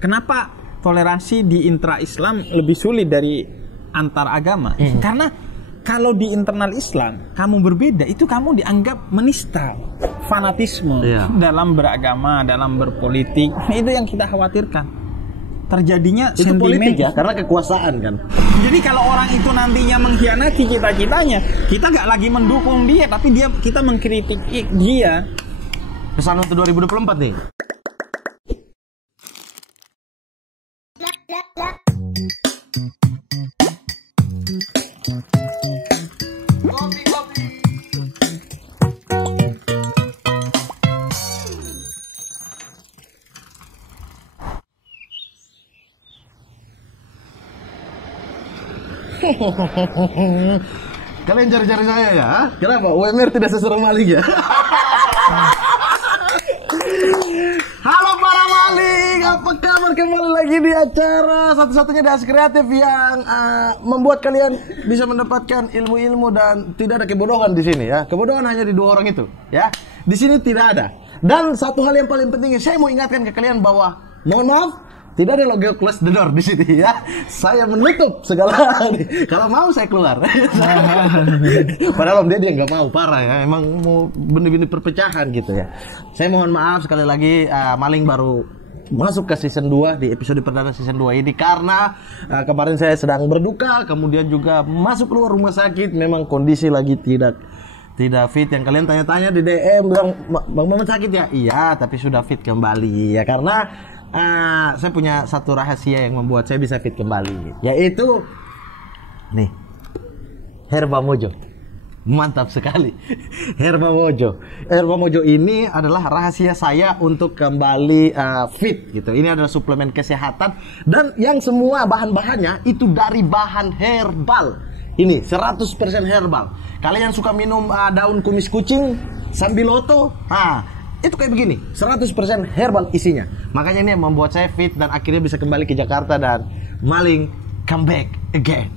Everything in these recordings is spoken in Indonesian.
kenapa toleransi di intra-Islam lebih sulit dari antar agama? Karena kalau di internal Islam kamu berbeda, itu kamu dianggap menista, fanatisme dalam beragama, dalam berpolitik. Itu yang kita khawatirkan. Terjadinya itu sentimen politik ya, karena kekuasaan kan. Jadi kalau orang itu nantinya mengkhianati kita-kitanya, kita nggak lagi mendukung dia, tapi kita mengkritik dia. Pesan untuk 2024 nih. Kalian cari-cari saya ya? Kenapa? UMR tidak seserem maling ya? Halo para maling, apa kabar? Kembali lagi di acara satu-satunya di As Kreatif yang membuat kalian bisa mendapatkan ilmu-ilmu dan tidak ada kebodohan di sini ya. Kebodohan hanya di dua orang itu ya. Di sini tidak ada. Dan satu hal yang paling pentingnya, saya mau ingatkan ke kalian bahwa mohon maaf, tidak ada logo close the door di sini ya. Saya menutup segala hal. Kalau mau saya keluar. Padahal dia nggak mau, parah ya. Emang mau benih-benih perpecahan gitu ya. Saya mohon maaf sekali lagi, maling baru masuk ke season 2 di episode perdana season 2 ini karena kemarin saya sedang berduka, kemudian juga masuk keluar rumah sakit. Memang kondisi lagi tidak fit. Yang kalian tanya-tanya di DM bilang, Bang Maman sakit ya? Iya, tapi sudah fit kembali ya, karena saya punya satu rahasia yang membuat saya bisa fit kembali, yaitu nih, Herba Mojo. Mantap sekali. Herba Mojo. Herba Mojo ini adalah rahasia saya untuk kembali fit gitu. Ini adalah suplemen kesehatan dan yang semua bahan-bahannya itu dari bahan herbal. Ini 100% herbal. Kalian suka minum daun kumis kucing, sambiloto? Itu kayak begini, 100% herbal isinya. Makanya ini yang membuat saya fit dan akhirnya bisa kembali ke Jakarta dan maling come back again.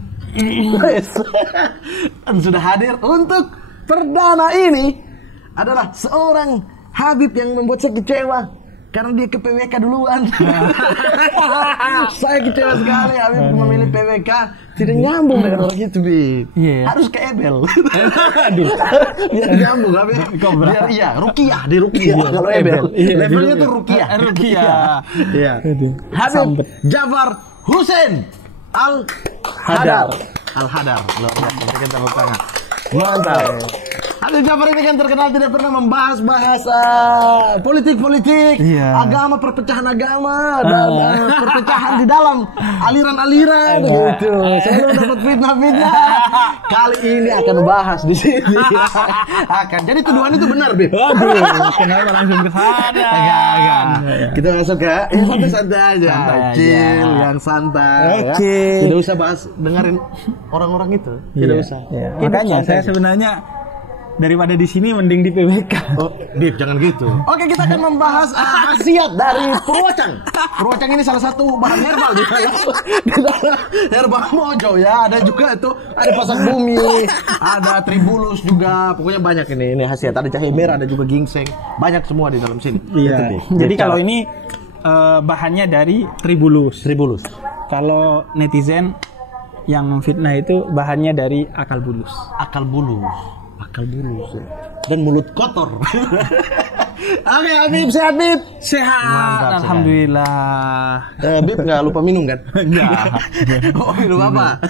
Dan sudah hadir untuk perdana ini adalah seorang Habib yang membuat saya kecewa karena dia ke PWK duluan. Saya kecewa sekali Habib memilih PWK. Tidak nyambung dengan orang itu, Bib. Harus ke Ebel. Biar nyambung, Habib. Biar Rukiah, di Rukiah kalau Ebel. Levelnya tuh Rukiah. Iya. Habib Jafar Hussein Al-Hadar. Luar biasa. Kita tepuk tangan. Mantap. Habib Jafar ini kan terkenal tidak pernah membahas politik, agama, perpecahan agama, dan perpecahan di dalam aliran-aliran gitu. Saya belum dapat fitnah. Kali ini akan bahas di sini. Jadi tuduhan itu benar, Bib. Waduh, kenapa langsung ke sana? Agak. Kita masuk ke santai aja. Chill, yang santai. Oke. Tidak usah bahas dengerin orang-orang itu. Tidak usah. Makanya saya sebenarnya daripada di sini mending di PWK. Oh, Bib, jangan gitu. Oke, kita akan membahas khasiat dari Purwocang. Purwocang ini salah satu bahan herbal di dalam Herba Mojo ya. Ada juga itu, ada pasak bumi, ada tribulus juga. Pokoknya banyak ini khasiat. Ada jahe merah, ada juga ginseng. Banyak semua di dalam sini. Iya. Jadi kalau ini bahannya dari tribulus. Kalau netizen yang memfitnah itu bahannya dari akal bulus ya. Dan mulut kotor. Oke, Habib, sehat Bib? Sehat. Mantap, alhamdulillah. Bib nggak lupa minum kan? Enggak. Minum apa?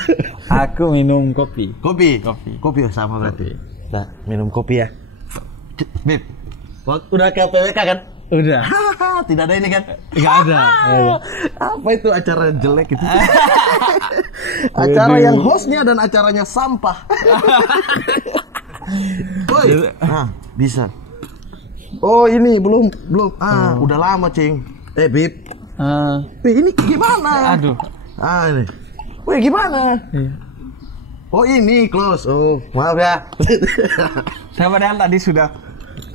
Aku minum kopi. Kopi sama berarti. Nah, minum kopi ya. Bib, udah ke PWK kan? Udah. Tidak ada ini kan? Enggak ada. Apa itu acara jelek itu? Acara yang hostnya dan acaranya sampah. Woi, bisa. Oh ini belum. Udah lama cing. Bib. Ini gimana? Aduh. Ini. Woi gimana? Oh ini close. Oh maaf ya. Saya padahal tadi sudah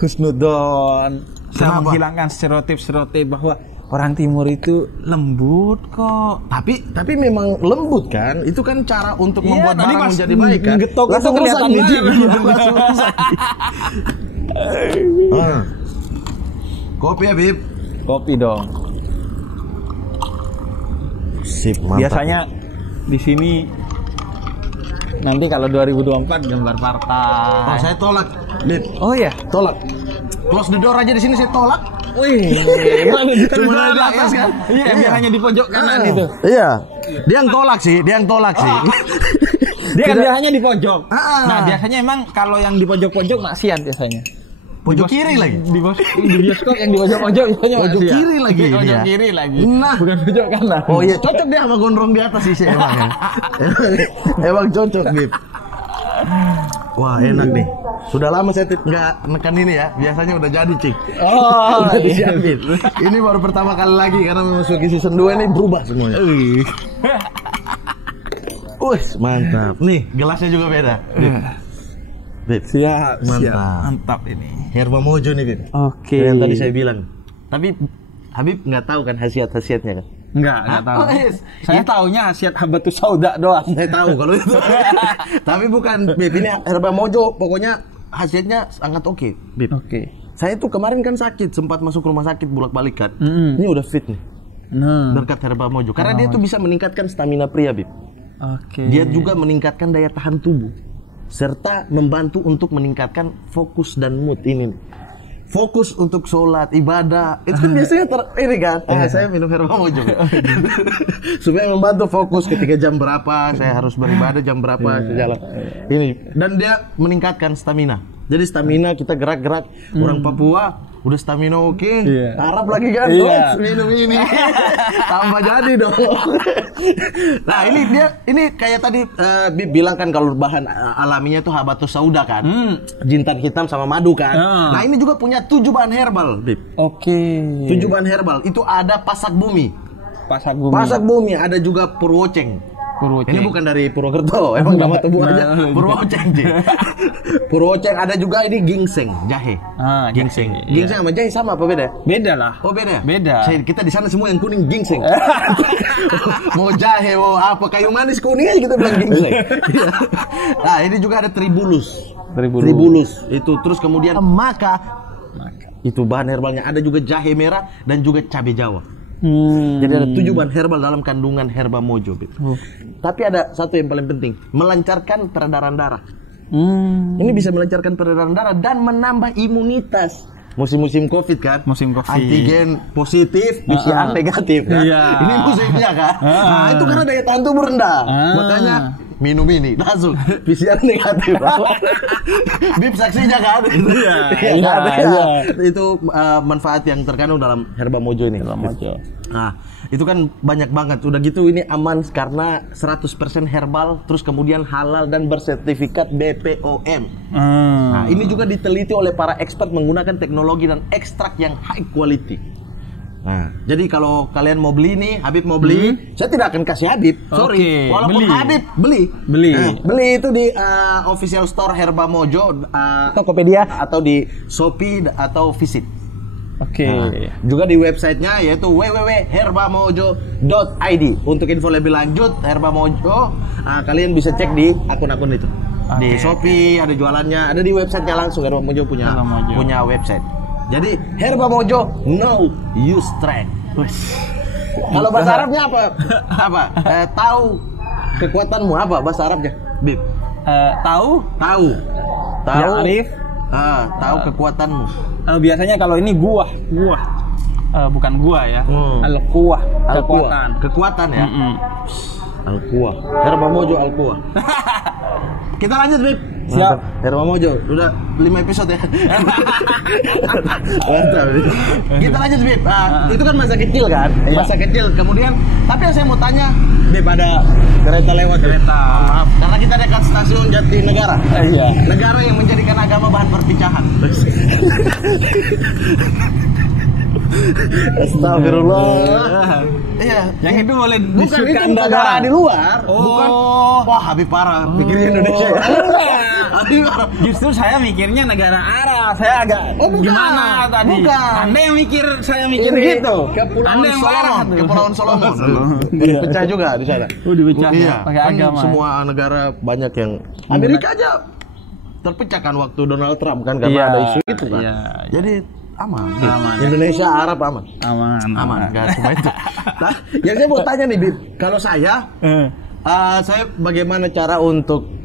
husnudon. Saya menghilangkan stereotip bahwa orang timur itu lembut kok. Tapi memang lembut kan? Itu kan cara untuk membuat barang menjadi baik kan? Getok itu kelihatan licin. Kopi ya, Bib? Kopi dong. Sip, mantap. Biasanya di sini nanti kalau 2024 gambar partai. Oh, saya tolak. Bib, Oh ya. tolak. Close the door aja di sini saya tolak. Wih, Cuma di atas kan? Iya, biasanya di pojok kanan itu. Iya. Dia yang tolak sih. Dia hanya di pojok. Ah. Nah, biasanya emang kalau yang di pojok-pojok maksiat biasanya. Pojok kiri lagi. Di bioskop yang di pojok-pojok biasanya Pojok maksiat. kiri lagi Di pojok dia. kiri lagi. Nah. Bukan pojok kanan. Oh iya, cocok dia sama gondrong di atas sih emang ya. Emang cocok, Bib. Wah, enak nih. Sudah lama saya nggak nekan ini ya. Biasanya udah jadi, Cik. Oh, Udah disiapin. Ini baru pertama kali lagi karena memasuki season 2 ini berubah semuanya. Wih, mantap. Nih, gelasnya juga beda. Bib. Siap, Mantap. mantap ini. Herba Mojo nih, Bib. Oke. Yang tadi saya bilang. Tapi Habib nggak tahu kan khasiat-khasiatnya kan? Enggak tahu. Oh, yes. Saya taunya khasiat habatus sauda doang. Saya tahu kalau itu. Tapi bukan, Bib. Ini Herba Mojo. Pokoknya khasiatnya sangat oke, Bib. Oke. Saya tuh kemarin kan sakit, sempat masuk rumah sakit bolak-balik kan. Mm-mm. Ini udah fit nih, Nah. berkat Herba Mojo. Karena dia tuh bisa meningkatkan stamina pria, Bib. Oke. Dia juga meningkatkan daya tahan tubuh, serta membantu untuk meningkatkan fokus dan mood ini nih. Fokus untuk sholat, ibadah. Itu kan biasanya ini kan. Saya minum Herba Mojo. Supaya membantu fokus ketika jam berapa saya harus beribadah, jam berapa sejalan. Ini dan dia meningkatkan stamina. Jadi stamina kita gerak-gerak. Orang Papua udah stamina oke. Iya. Arab lagi kan. Iya. Minum ini. Tambah jadi dong. Nah, ini kayak tadi Bib bilang kan kalau bahan alaminya tuh habatus sauda kan. Jintan hitam sama madu kan. Nah, ini juga punya 7 bahan herbal, Bib. Oke. 7 bahan herbal. Itu ada pasak bumi. Pasak bumi. Pasak bumi, ada juga purwoceng. Ini bukan dari Purwokerto, emang nama tubuh aja. Purwoceng. Purwoceng, ada juga ini ginseng, jahe. Ginseng. Ginseng sama jahe sama apa beda? Beda lah. Oh beda. Beda. Kita di sana semua yang kuning ginseng. Mau jahe, mau apa kayu manis kuning aja kita bilang ginseng. Nah, ini juga ada tribulus. Tribulus. Itu terus kemudian maka. Itu bahan herbalnya. Ada juga jahe merah dan juga cabai Jawa. Jadi ada 7 bahan herbal dalam kandungan Herba Mojo. Tapi ada satu yang paling penting, melancarkan peredaran darah. Ini bisa melancarkan peredaran darah dan menambah imunitas. Musim-musim COVID kan? Musim COVID. Antigen positif, PCR negatif kan? Iya. Ini musimnya kan? Nah, itu karena daya tahan tubuh rendah. Makanya minum ini langsung PCR negatif. Bib saksinya kan? Iya. Itu manfaat yang terkandung dalam Herba Mojo ini. Herba Mojo. Nah, itu kan banyak banget. Udah gitu ini aman karena 100% herbal, terus kemudian halal dan bersertifikat BPOM. Nah, ini juga diteliti oleh para expert menggunakan teknologi dan ekstrak yang high quality. Nah, jadi kalau kalian mau beli nih, Habib mau beli, saya tidak akan kasih Habib. Sorry. Oke, Walaupun beli. Habib beli. Beli itu di official store Herba Mojo, Tokopedia atau di Shopee atau Visit. Oke. Nah, juga di websitenya yaitu www.herbamojo.id. Untuk info lebih lanjut Herba Mojo, kalian bisa cek di akun-akun itu. Di Shopee ada jualannya, ada di websitenya langsung. Herba Mojo punya website. Jadi Herba Mojo know you strength. Kalau bahasa Arabnya apa? Tahu kekuatanmu apa bahasa Arabnya? Bib. Tahu? Ya, Arif. Tahu kekuatanmu. Biasanya kalau ini gua. Bukan gua ya. Al-quwah. Kekuatan ya. Al-quwah. Herba Mojo Al-quwah. Kita lanjut, Bib. Siap. Herba Mojo udah 5 episode ya. Mantap. Kita lanjut, Bib. Itu kan masa kecil kan? Masa kecil. Kemudian tapi yang saya mau tanya, Bib, ada kereta lewat. Maaf, karena kita dekat stasiun Jatinegara. Iya. Negara yang menjadikan agama bahan perpecahan. Astagfirullah. Iya. Yang itu boleh Bukan itu disukan negara di luar. Oh. Bukan. Wah, Habib parah. Pikirnya Indonesia. Habib parah. Justru saya mikirnya negara Arab. Saya agak gimana tadi? Bukan. Anda yang mikir, saya mikir Ini gitu. Kepulauan Anda yang marah Solomon. tuh. Kepulauan Solomon. Pecah juga di sana. Dipecah Iya. pakai Kan agama. semua negara banyak yang Amerika aja terpecah kan waktu Donald Trump kan karena Iya, ada isu itu kan. iya. Jadi aman. Aman, ya. Indonesia, Arab aman. Aman. Nggak cuma itu. Nah, yang saya mau tanya nih, Bib. Kalau saya bagaimana cara untuk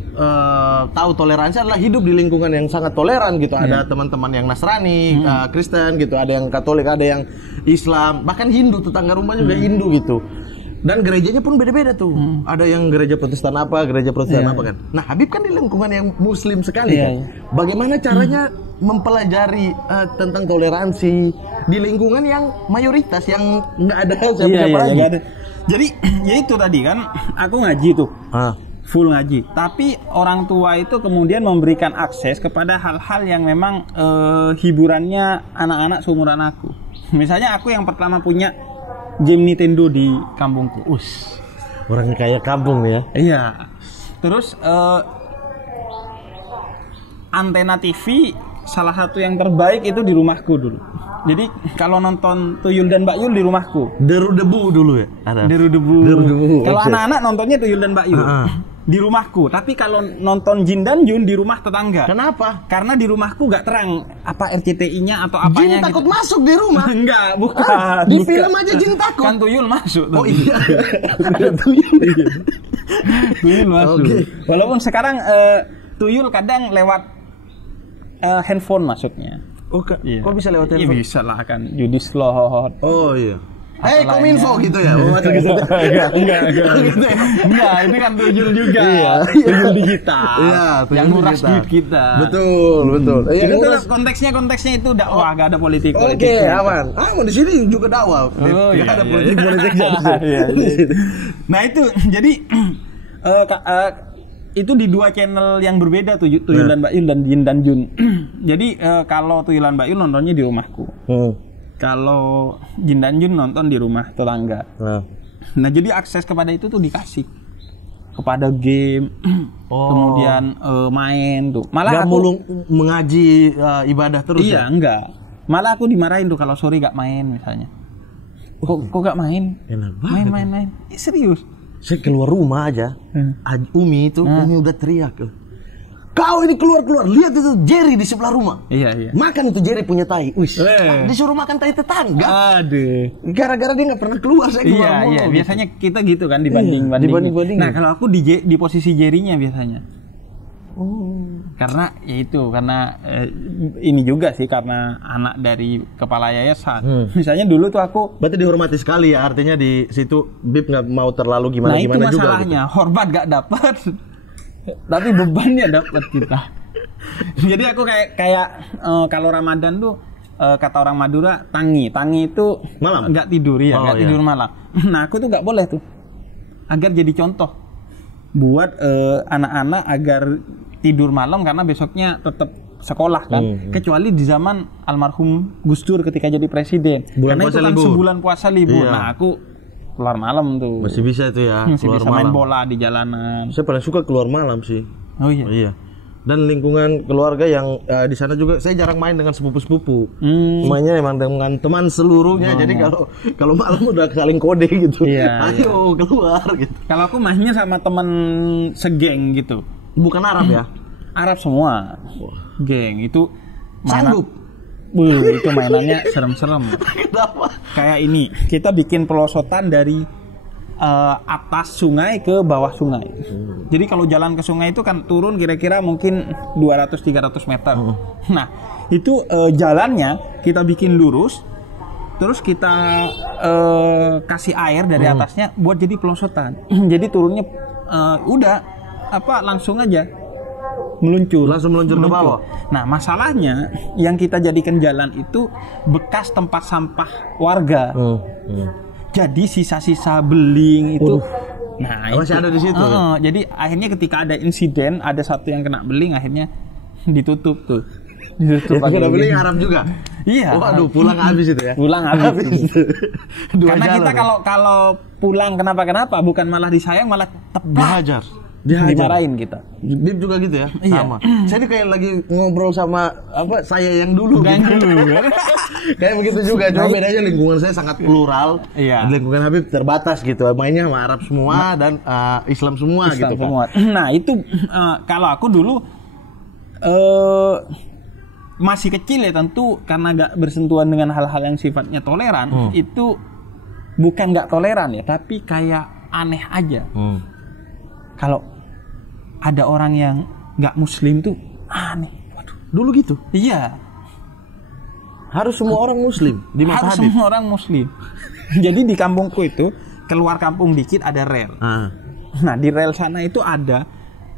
tahu toleransi adalah hidup di lingkungan yang sangat toleran gitu. Ada teman-teman yang Nasrani, Kristen gitu, ada yang Katolik, ada yang Islam, bahkan Hindu, tetangga rumah juga Hindu gitu. Dan gerejanya pun beda-beda tuh. Ada yang gereja Protestan apa, gereja Protestan apa kan. Nah, Habib kan di lingkungan yang Muslim sekali kan. Bagaimana caranya mempelajari tentang toleransi di lingkungan yang mayoritas yang nggak ada siapa-siapa lagi. Jadi ya itu tadi kan, aku ngaji tuh. Full ngaji. Tapi orang tua itu kemudian memberikan akses kepada hal-hal yang memang hiburannya anak-anak seumuran aku. Misalnya aku yang pertama punya game Nintendo di kampungku. Orang kaya kampung ya. Iya. Terus antena TV salah satu yang terbaik itu di rumahku dulu. Jadi kalau nonton Tuyul dan Mbak Yul di rumahku. Deru Debu dulu ya. Deru Debu. Kalau anak-anak nontonnya Tuyul dan Mbak Yul. Di rumahku, tapi kalau nonton Jin dan Jun di rumah tetangga. Kenapa? Karena di rumahku nggak terang apa RCTI-nya atau apanya. Jin takut masuk di rumah? Enggak, bukan. Di film aja Jin takut. Kan Tuyul masuk. Oh iya. Ada Tuyul. Tuyul masuk. Walaupun sekarang Tuyul kadang lewat handphone masuknya. Kok bisa lewat handphone? Iya bisa lah kan, judi slot. Oh iya. Kominfo gitu ya? Enggak, itu kan Tuyul juga. Tuyul digital. Iya, yang nguras duit kita. Betul. Itu konteksnya itu dakwah, gak ada politik. Oke, aman. Di sini juga dakwah. Gak ada politik. Nah itu, jadi itu di dua channel yang berbeda tuh, Tuyul dan Mbak Yul dan Jin dan Jun. Jadi kalau Tuyul dan Mbak Yul nontonnya di rumahku. Kalau Jin dan Jun nonton di rumah tetangga. Nah, jadi akses kepada itu tuh dikasih kepada game, kemudian main tuh. Malah gak mulu mengaji ibadah terus. Iya, enggak. Malah aku dimarahin tuh kalau sore gak main misalnya. Kok gak main? Enak banget. Main. Serius. Saya keluar rumah aja, Umi udah teriak. Kau ini keluar, lihat itu Jerry di sebelah rumah. Iya. Makan itu Jerry punya tai. Disuruh makan tai tetangga. Aduh. Gara-gara dia nggak pernah keluar, saya keluar. Iya. Biasanya kita gitu kan dibanding. Nah, kalau aku di posisi Jerry-nya biasanya. Karena ini juga sih karena anak dari kepala yayasan. Misalnya dulu tuh aku. Berarti dihormati sekali ya, artinya di situ Bib nggak mau terlalu gimana juga. Nah itu masalahnya, gitu. Hormat gak dapat, tapi bebannya dapat kita. Jadi aku kayak kalau Ramadan tuh kata orang Madura tangi itu malam nggak tidur ya, nggak tidur malam. Nah aku tuh nggak boleh tuh, agar jadi contoh buat anak-anak agar tidur malam karena besoknya tetap sekolah kan. Kecuali di zaman almarhum Gus Dur ketika jadi presiden. Karena itu kan sebulan puasa libur. Iya. Nah aku keluar malam tuh. Masih bisa itu ya. Masih bisa main bola di jalanan. Saya paling suka keluar malam sih. Oh iya. Dan lingkungan keluarga yang di sana juga saya jarang main dengan sepupu-sepupu. Mainnya emang dengan teman seluruhnya. Jadi kalau malam udah saling kode gitu. Ayo keluar gitu. Kalau aku mainnya sama teman segeng gitu. Bukan Arab ya? Arab semua. Geng itu sanggup. Itu mainannya serem-serem. Kenapa? Kayak ini, kita bikin pelosotan dari atas sungai ke bawah sungai. Jadi kalau jalan ke sungai itu kan turun kira-kira mungkin 200-300 meter. Nah, itu jalannya kita bikin lurus, terus kita kasih air dari atasnya buat jadi pelosotan. Jadi turunnya langsung aja langsung meluncur ke bawah. Nah, masalahnya yang kita jadikan jalan itu bekas tempat sampah warga. Jadi sisa-sisa beling itu masih ada di situ. Jadi akhirnya ketika ada insiden, ada satu yang kena beling, akhirnya ditutup tuh. Kena beling Arab juga. Iya. Waduh, pulang habis itu ya. Pulang habis. Karena kita kalau pulang kenapa bukan malah disayang, malah tepat. Dimarahin kita. Bib juga gitu ya? Sama. Saya ini kayak lagi ngobrol sama saya yang dulu. Kayak begitu juga. Cuma bedanya lingkungan saya sangat plural. Iya. Lingkungan Habib terbatas gitu. Mainnya sama Arab semua dan Islam semua gitu kan. Nah itu kalau aku dulu masih kecil ya tentu karena nggak bersentuhan dengan hal-hal yang sifatnya toleran, itu bukan nggak toleran ya, tapi kayak aneh aja. Kalau ada orang yang nggak muslim tuh aneh. Waduh, Dulu gitu. iya. Harus semua orang muslim di mata Harus Habib. semua orang muslim. Jadi di kampungku itu keluar kampung dikit ada rel. Nah di rel sana itu ada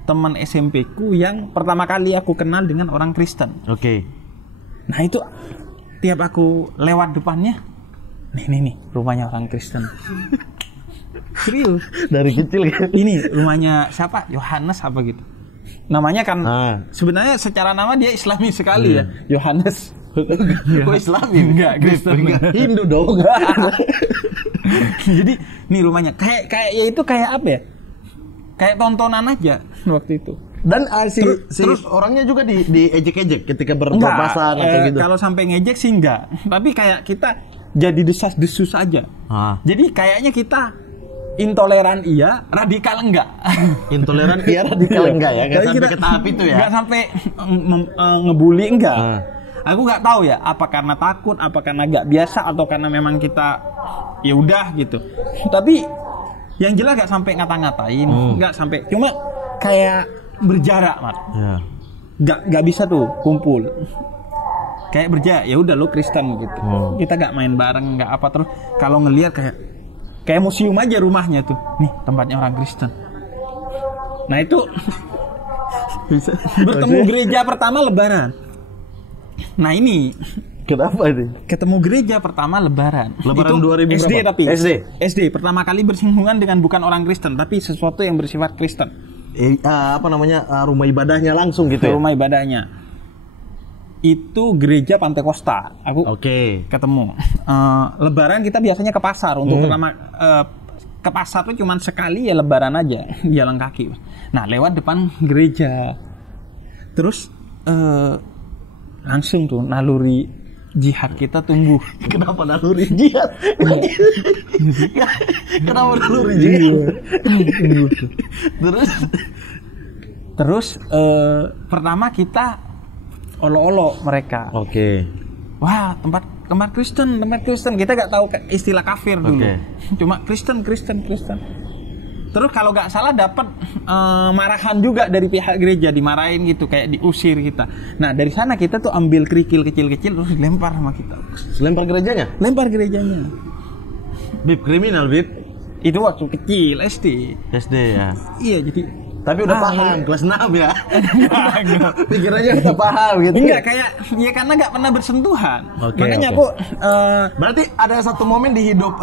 teman SMP ku yang pertama kali aku kenal dengan orang Kristen. Oke. Nah itu tiap aku lewat depannya, nih rumahnya orang Kristen. Serius. Dari kecil kan. Ini rumahnya siapa? Yohanes apa gitu. Namanya kan sebenarnya secara nama dia Islami sekali ya. Yohanes. Kok Islami? Enggak, Kristen. Enggak. Hindu dong. Jadi nih rumahnya kayak ya itu kayak apa ya? Kayak tontonan aja waktu itu. Dan terus orangnya juga di ejek-ejek ketika berpapasan atau gitu. Kalau sampai ngejek sih enggak. Tapi kayak kita jadi desas-desus aja. Jadi kayaknya kita intoleran iya, radikal enggak. Intoleran iya, radikal enggak ya? Enggak sampai ke tahap itu ya? Enggak sampai ngebully enggak. Aku nggak tahu ya, apa karena takut, apa karena nggak biasa, atau karena memang kita ya udah gitu. Tapi yang jelas nggak sampai ngata-ngatain, nggak sampai, cuma kayak berjarak, Mat. Nggak bisa tuh kumpul. Kayak berjarak, ya udah lo Kristen gitu. Kita nggak main bareng, nggak apa, terus kalau ngelihat kayak museum aja rumahnya tuh. Nih tempatnya orang Kristen. Nah itu bertemu gereja pertama Lebaran. Nah ini kenapa ini? Ketemu gereja pertama Lebaran itu 2000 SD berapa? tapi SD pertama kali bersinggungan dengan bukan orang Kristen tapi sesuatu yang bersifat Kristen. Rumah ibadahnya langsung gitu ya? Rumah ibadahnya itu gereja Pantai Costa. Aku ketemu Lebaran kita biasanya ke pasar untuk pertama ke pasar tuh cuman sekali ya Lebaran aja jalan kaki. Nah lewat depan gereja terus langsung tuh naluri jihad kita tumbuh. Kenapa naluri jihad? Kenapa naluri jihad? Terus pertama kita olo-olo mereka. Wah tempat Kristen. Kita nggak tahu istilah kafir dulu. Cuma Kristen. Terus kalau nggak salah dapat marahan juga dari pihak gereja, dimarahin gitu, kayak diusir kita. Nah dari sana kita tuh ambil kerikil kecil-kecil terus dilempar sama kita. Lempar gerejanya? Lempar gerejanya. Bib, kriminal Bib. Itu waktu kecil SD. SD ya. Iya jadi. Tapi udah paham kelas 6 ya. Pikirannya udah paham gitu. Enggak kayak ya karena nggak pernah bersentuhan. Makanya aku berarti ada satu momen di hidup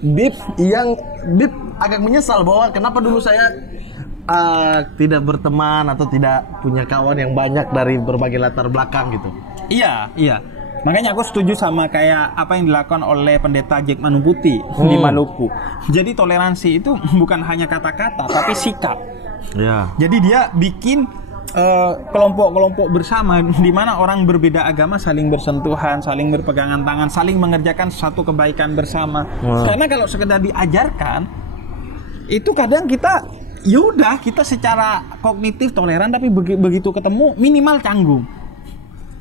Bib yang Bib agak menyesal bahwa kenapa dulu saya tidak berteman atau tidak punya kawan yang banyak dari berbagai latar belakang gitu. Iya. Makanya aku setuju sama kayak apa yang dilakukan oleh pendeta Jack Manuputi di Maluku. Jadi toleransi itu bukan hanya kata-kata tapi sikap. Jadi dia bikin kelompok-kelompok bersama di mana orang berbeda agama saling bersentuhan, saling berpegangan tangan, saling mengerjakan suatu kebaikan bersama. Karena kalau sekedar diajarkan itu kadang kita yaudah kita secara kognitif toleran tapi begitu ketemu minimal canggung.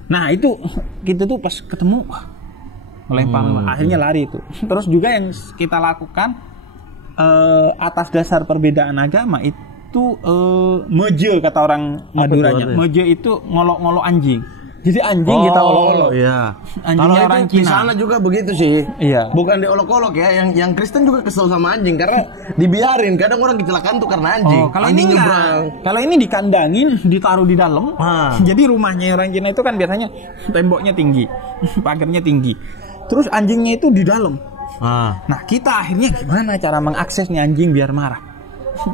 Nah itu kita tuh pas ketemu melempar akhirnya lari itu. Terus juga yang kita lakukan atas dasar perbedaan agama itu meje kata orang Maduranya. Meje itu ngolok-ngolok anjing. Jadi anjing kita olok-olok. Iya. Anjingnya orang Cina. Di sana juga begitu sih. Iya. Bukan diolok-olok ya. Yang Kristen juga kesel sama anjing karena dibiarin. Kadang orang kecelakaan tuh karena anjing. Kalau ini nyebrang. Kalau ini dikandangin, ditaruh di dalam. Jadi rumahnya orang Cina itu kan biasanya temboknya tinggi, pagarnya tinggi. Terus anjingnya itu di dalam. Nah kita akhirnya gimana cara mengakses nih anjing biar marah?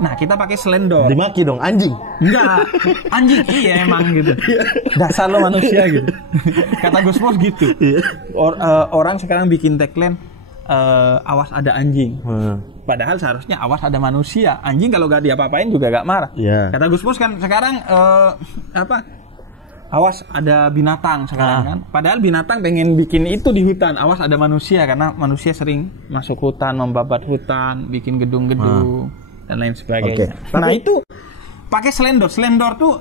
Nah kita pakai selendor. Dimaki dong anjing. Enggak, anjing iya emang gitu. Dasar lo manusia gitu. Kata Gus Pos gitu. Orang sekarang bikin tagline awas ada anjing. Padahal seharusnya awas ada manusia. Anjing kalau gak diapa-apain juga gak marah. Kata Gus Pos kan sekarang awas ada binatang sekarang kan. Padahal binatang pengen bikin itu di hutan. Awas ada manusia karena manusia sering masuk hutan, membabat hutan, bikin gedung-gedung dan lain sebagainya. Nah itu pakai selendor. Selendor tuh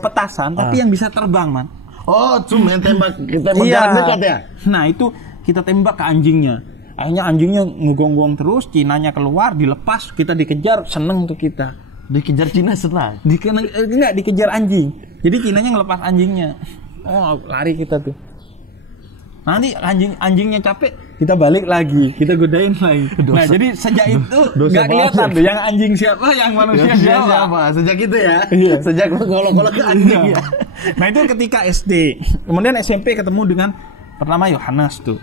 petasan tapi yang bisa terbang man. Oh, cuma tembak jarak dekat ya? Nah itu kita tembak ke anjingnya. Akhirnya anjingnya ngegonggong terus, Cinanya keluar, dilepas, kita dikejar, seneng tuh kita. Dikejar Cina senang? Enggak, dikejar anjing. Jadi Cinanya ngelepas anjingnya. Oh, lari kita tuh. Nanti anjingnya capek, kita balik lagi, kita godain lagi. Nah, jadi sejak itu nggak kelihatan tuh yang anjing siapa, yang manusia siapa. Sejak itu ya, iya. Sejak golok-golok ke anjing ya. Nah itu ketika SD, kemudian SMP ketemu dengan pertama Yohanes tuh.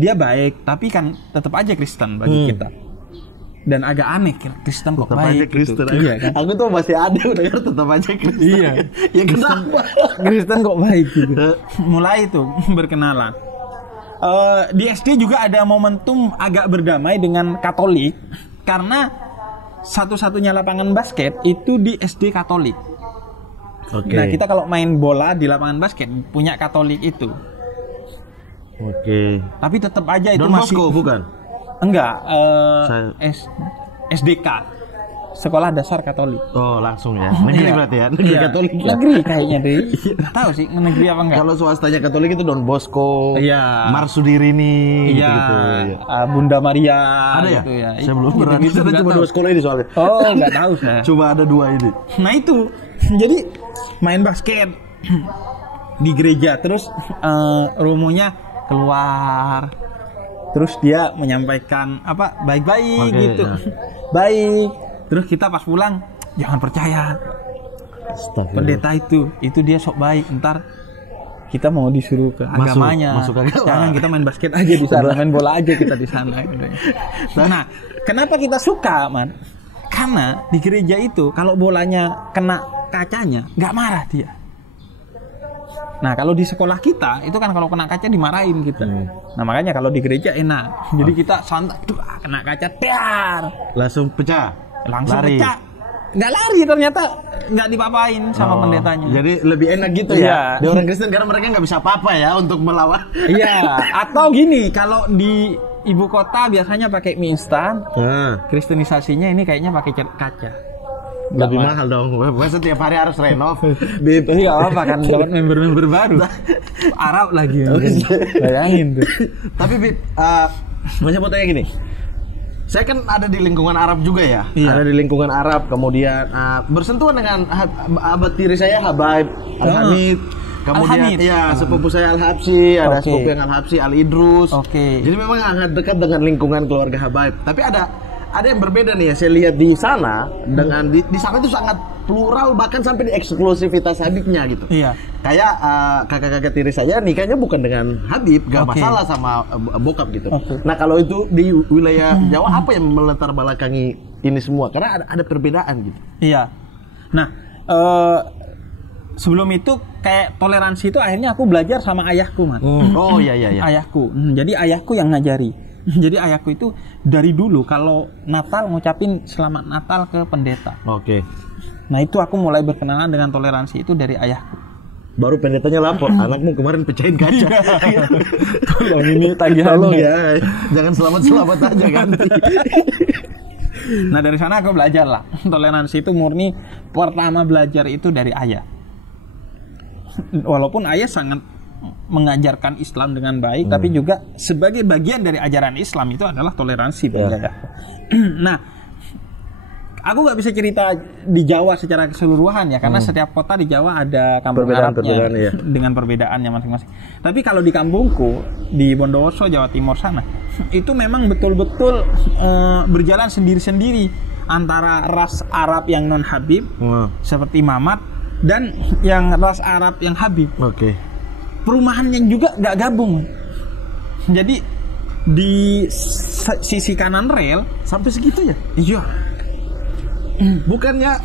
Dia baik, tapi kan tetap aja Kristen bagi kita. Dan agak aneh, Kristen kok tetap baik Kristen gitu. Iya kan? Aku tuh masih ada dengar tetap aja Kristen. Iya. Ya kenapa? Kristen kok baik gitu. Mulai tuh berkenalan. Di SD juga ada momentum agak berdamai dengan Katolik karena satu-satunya lapangan basket itu di SD Katolik. Oke. Nah, kita kalau main bola di lapangan basket punya Katolik itu. Oke. Tapi tetap aja itu Don masih Bosco bukan? Enggak, SDK, Sekolah Dasar Katolik. Oh, langsung ya. Negeri berarti ya? Negeri Katolik. Ya? Negeri kayaknya deh. Tahu sih negeri apa enggak? Kalau swastanya Katolik itu Don Bosco, iya. Marsudirini, gitu-gitu. Bunda Maria. Ada ya? Gitu ya. Saya belum pernah. Saya cuma 2 sekolah ini soalnya. Oh, enggak tahu saya. Cuma ada 2 ini. Nah itu, jadi main basket di gereja, terus romonya keluar. Terus dia menyampaikan apa baik-baik gitu, ya. Baik. Terus kita pas pulang jangan percaya. Pendeta itu dia sok baik. Ntar kita mau disuruh ke agamanya. Masuk agama. Jangan, kita main basket aja di sana, main bola aja kita di sana. Nah, kenapa kita suka, man? Karena di gereja itu kalau bolanya kena kacanya nggak marah dia. Nah kalau di sekolah kita itu kan kalau kena kaca dimarahin kita. Nah makanya kalau di gereja enak. Jadi kita santai, kena kaca, tiar, langsung pecah. Langsung lari. Pecah. Nggak lari ternyata, nggak dipapain sama pendetanya. Jadi lebih enak gitu ya. Di orang Kristen karena mereka nggak bisa apa-apa ya untuk melawan. Iya. Atau gini, kalau di ibu kota biasanya pakai mie instan. Kristenisasinya ini kayaknya pakai kaca. Lebih mahal dong. Gue setiap hari harus renov. Bib, nggak apa kan dapat member baru. Arab lagi. Bayangin tuh. Tapi Bib, saya mau tanya gini. Saya kan ada di lingkungan Arab juga ya. Iya. Ada di lingkungan Arab, kemudian bersentuhan dengan abad tiri saya Habaib, Al-Hamid. Kemudian ya sepupu saya Al-Habsyi, ada sepupu yang Al-Habsyi, Al-Idrus. Jadi memang sangat dekat dengan lingkungan keluarga Habaib. Tapi ada yang berbeda nih ya, saya lihat di sana dengan di sana itu sangat plural, bahkan sampai di eksklusivitas Habibnya gitu. Iya. Kayak kakak-kakak tiri saya nikahnya bukan dengan Habib, gak masalah sama bokap gitu. Nah kalau itu di wilayah Jawa apa yang melatar belakangi ini semua? Karena ada perbedaan gitu. Iya. Nah sebelum itu kayak toleransi itu akhirnya aku belajar sama ayahku, man. Oh iya. Ayahku. Jadi ayahku yang ngajari. Jadi ayahku itu dari dulu kalau Natal ngucapin selamat Natal ke pendeta. Oke. Nah itu aku mulai berkenalan dengan toleransi itu dari ayahku. Baru pendetanya lapor, anakmu kemarin pecahin kaca. Tolong ini tagihannya. Tolong ya, jangan selamat aja ganti. Nah dari sana aku belajar lah. Toleransi itu murni pertama belajar itu dari ayah. Walaupun ayah sangat mengajarkan Islam dengan baik, tapi juga sebagai bagian dari ajaran Islam itu adalah toleransi bagi ayah. Nah, aku nggak bisa cerita di Jawa secara keseluruhan ya, karena setiap kota di Jawa ada kampung Arabnya dengan perbedaannya masing-masing. Tapi kalau di kampungku di Bondowoso, Jawa Timur sana, itu memang betul-betul berjalan sendiri-sendiri antara ras Arab yang non Habib seperti Mamat dan yang ras Arab yang Habib. Perumahannya juga nggak gabung. Jadi di sisi kanan rel sampai segitu ya? Iya. Bukannya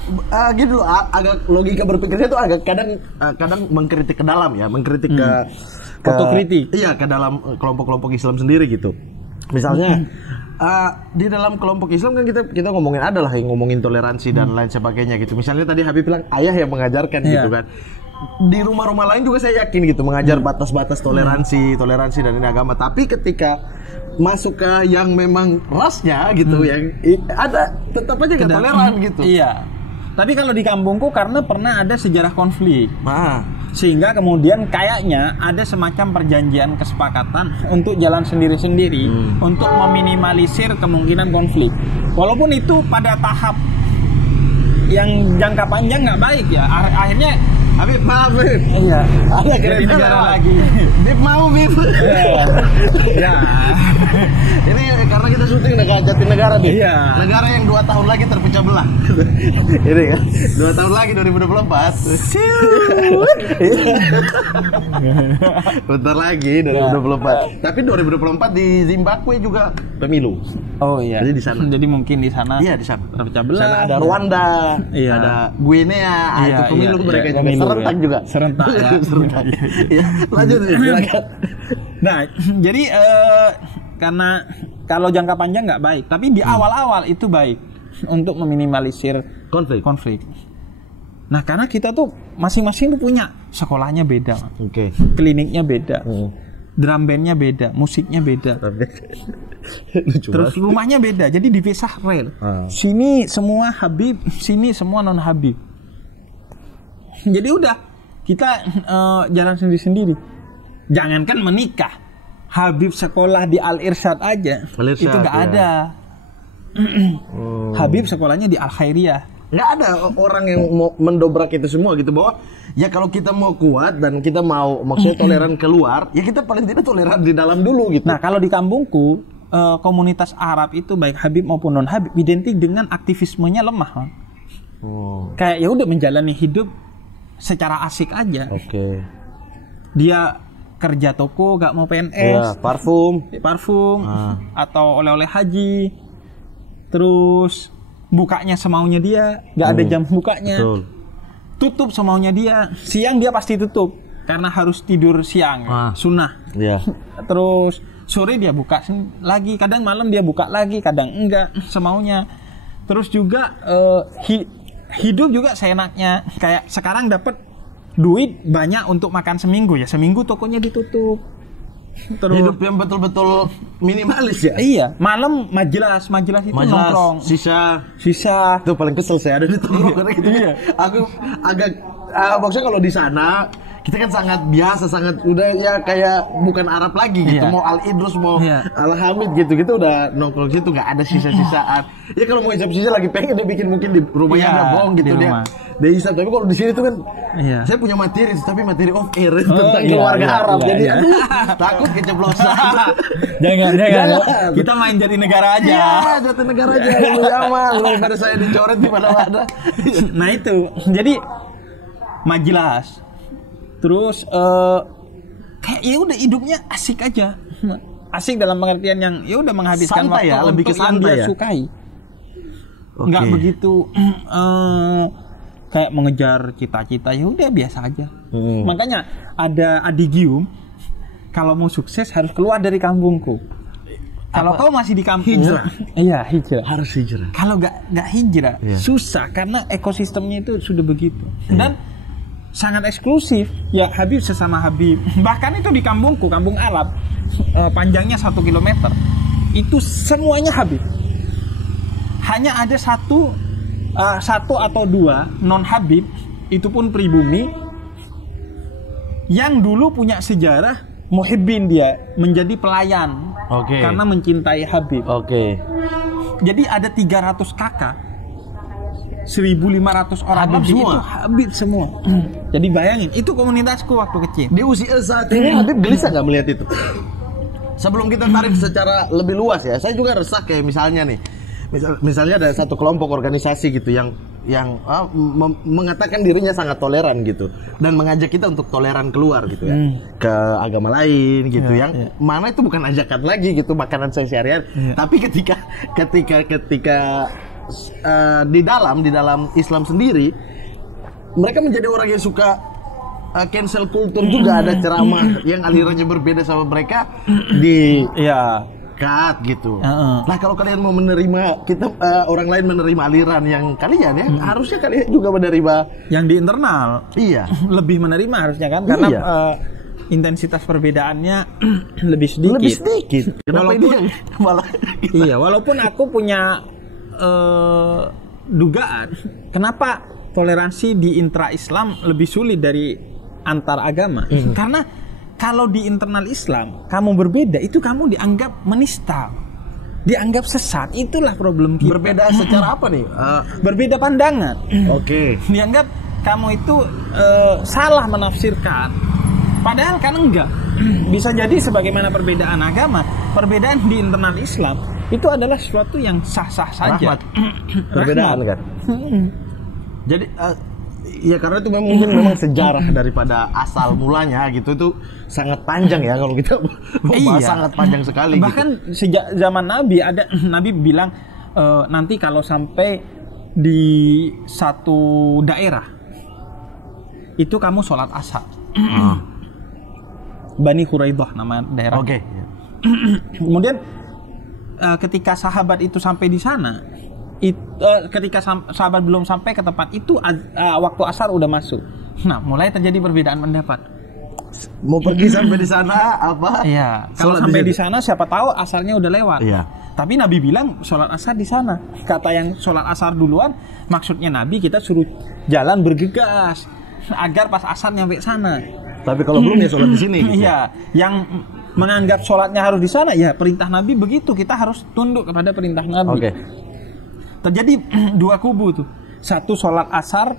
gitu agak logika berpikirnya tuh agak kadang mengkritik ke dalam ya, mengkritik ke otokritik. Iya, ke dalam kelompok-kelompok Islam sendiri gitu. Misalnya di dalam kelompok Islam kan kita ngomongin adalah yang ngomongin toleransi dan lain sebagainya gitu. Misalnya tadi Habib bilang ayah yang mengajarkan gitu kan. Di rumah-rumah lain juga saya yakin gitu mengajar batas-batas toleransi dan ini agama. Tapi ketika masuk ke yang memang rasnya gitu, yang ada tetap aja nggak toleran gitu. Iya. Tapi kalau di kampungku karena pernah ada sejarah konflik. Sehingga kemudian kayaknya ada semacam perjanjian kesepakatan untuk jalan sendiri-sendiri untuk meminimalisir kemungkinan konflik. Walaupun itu pada tahap yang jangka panjang nggak baik ya. Akhirnya Habib, maaf Habib. iya, Ada jadi kereta negara lewat. lagi. Bib mau Bib. Ya. Ini karena kita syuting dekat Jatinegara Bib. Iya. Negara yang 2 tahun lagi terpecah belah. Ini kan 2 tahun lagi 2024. Bentar lagi 2024. Tapi 2024 di Zimbabwe juga pemilu. Oh iya. Jadi di sana. Jadi mungkin di sana. Iya di sana. Terpecah Di belah. sana ada Rwanda, Iya. ada Guinea, Iya, itu pemilu iya, mereka iya, juga pemilu, serentak ya. juga. Serentak ya. Serentak. Ya, lanjut Bib, silakan. Nah, jadi karena kalau jangka panjang nggak baik, tapi di awal-awal itu baik untuk meminimalisir konflik. Nah, karena kita tuh masing-masing tuh punya sekolahnya beda, Oke. kliniknya beda, drum bandnya beda, musiknya beda, Lucu terus banget. rumahnya beda, jadi dipisah rel. Sini semua Habib, sini semua non Habib. Jadi udah kita jalan sendiri-sendiri. Jangankan menikah, Habib sekolah di Al Irsyad aja, Al-Irsyad, itu nggak ya. ada. Habib sekolahnya di Al Khairiyah. Nggak ada orang yang mau mendobrak itu semua gitu, bahwa ya kalau kita mau kuat dan kita mau maksudnya toleran keluar, ya kita paling tidak toleran di dalam dulu gitu. Nah, kalau di kampungku komunitas Arab itu baik Habib maupun non Habib identik dengan aktivismenya lemah, Bang. Kayak ya udah menjalani hidup secara asik aja. Oke. Dia kerja toko gak mau Ya, PNS, parfum. atau oleh-oleh haji, terus bukanya semaunya dia, gak ada jam bukanya. Betul. Tutup semaunya dia, siang dia pasti tutup karena harus tidur siang, sunnah. Ya. Terus sore dia buka lagi, kadang malam dia buka lagi, kadang enggak, semaunya. Terus juga hidup juga seenaknya. Kayak sekarang dapat duit banyak untuk makan seminggu, ya seminggu tokonya ditutup. Terus Hidup yang betul-betul minimalis ya. iya, malam majelis itu nongkrong. sisa. Sisa Itu paling kesel saya ada di tongkrongan gitu. Iya. Aku agak maksudnya kalau di sana kita kan sangat biasa, sangat udah ya kayak bukan Arab lagi gitu. Iya. Mau Al Idrus, mau Iya. Al Hamid gitu-gitu udah nongkrong situ, nggak ada sisa-sisaan. Ya kalau mau hisap-sisa lagi pengen dia bikin mungkin di rumahnya Iya, ada bong gitu di dia. rumah. Dia hisap, tapi kalau di sini tuh kan Iya. saya punya materi, tapi materi off air tentang iya, keluarga iya, Arab. iya, Jadi iya. aduh, takut keceplosan. jangan. Jangan. Kita main jadi negara aja. Ya, Jatinegara aja lebih aman daripada saya dicoret di mana-mana. Nah itu, jadi majelis. Terus kayak ya udah hidupnya asik aja. Asik dalam pengertian yang ya udah menghabiskan Santai waktu ya, lebih ke untuk yang santai dia ya? sukai. Oke. Nggak begitu kayak mengejar cita-cita, ya udah biasa aja. Makanya ada adigium, kalau mau sukses harus keluar dari kampungku. Kalau kau masih di kampung, Hijrah. Iya hijrah. Harus hijrah. Kalau nggak hijrah, Iya. susah karena ekosistemnya itu sudah begitu dan sangat eksklusif. Ya Habib sesama Habib. Bahkan itu di kampungku, kampung Arab, panjangnya 1 kilometer, itu semuanya Habib. Hanya ada satu atau dua non Habib, itu pun pribumi, yang dulu punya sejarah muhibbin, dia menjadi pelayan. Oke. Karena mencintai Habib. Oke. Jadi ada 300 kakak, 1.500 orang Habib lebih semua? itu Habib semua. Jadi bayangin, itu komunitasku waktu kecil. Di usia saat ini Habib gelisah nggak melihat itu? Sebelum kita tarik secara lebih luas ya, saya juga resah kayak misalnya nih, misalnya ada satu kelompok organisasi gitu yang mengatakan dirinya sangat toleran gitu dan mengajak kita untuk toleran keluar gitu ya ke agama lain gitu, yang mana itu bukan ajakan lagi gitu, makanan saya sehari-hari. Tapi ketika di dalam Islam sendiri mereka menjadi orang yang suka cancel culture juga, ada ceramah yang alirannya berbeda sama mereka di Iya. cut gitu. Nah kalau kalian mau menerima orang lain menerima aliran yang kalian ya, harusnya kalian juga menerima Yang di internal iya lebih menerima harusnya kan, karena Iya. intensitas perbedaannya lebih sedikit. lebih sedikit. Kenapa ini Walaupun- yang malah Iya, walaupun aku punya dugaan kenapa toleransi di intra Islam lebih sulit dari antar agama. Karena kalau di internal Islam kamu berbeda, itu kamu dianggap menista, dianggap sesat. Itulah problem kita. Berbeda secara apa nih? Berbeda pandangan. Oke. Dianggap kamu itu salah menafsirkan. Padahal kan enggak. Bisa jadi sebagaimana perbedaan agama, perbedaan di internal Islam itu adalah sesuatu yang sah-sah saja. Rahmat. Perbedaan kan. Jadi ya karena itu memang sejarah daripada asal mulanya gitu itu sangat panjang ya kalau kita bahas, sangat panjang sekali. Bahkan sejak zaman Nabi ada Nabi bilang nanti kalau sampai di satu daerah itu kamu sholat asar. Bani Quraidah nama daerah. Oke. Kemudian ketika sahabat itu sampai di sana, ketika sahabat belum sampai ke tempat itu, waktu asar udah masuk. Nah, mulai terjadi perbedaan pendapat. Mau pergi sampai di sana apa? Iya. Kalau sampai di sana siapa tahu asarnya udah lewat. Iya. Tapi Nabi bilang sholat asar di sana. Kata yang sholat asar duluan, maksudnya Nabi kita suruh jalan bergegas agar pas asar nyampe sana. Tapi kalau belum ya sholat di sini. Gitu. Iya, yang menganggap sholatnya harus di sana, ya perintah Nabi begitu, kita harus tunduk kepada perintah Nabi. Oke. Terjadi dua kubu tuh, satu sholat asar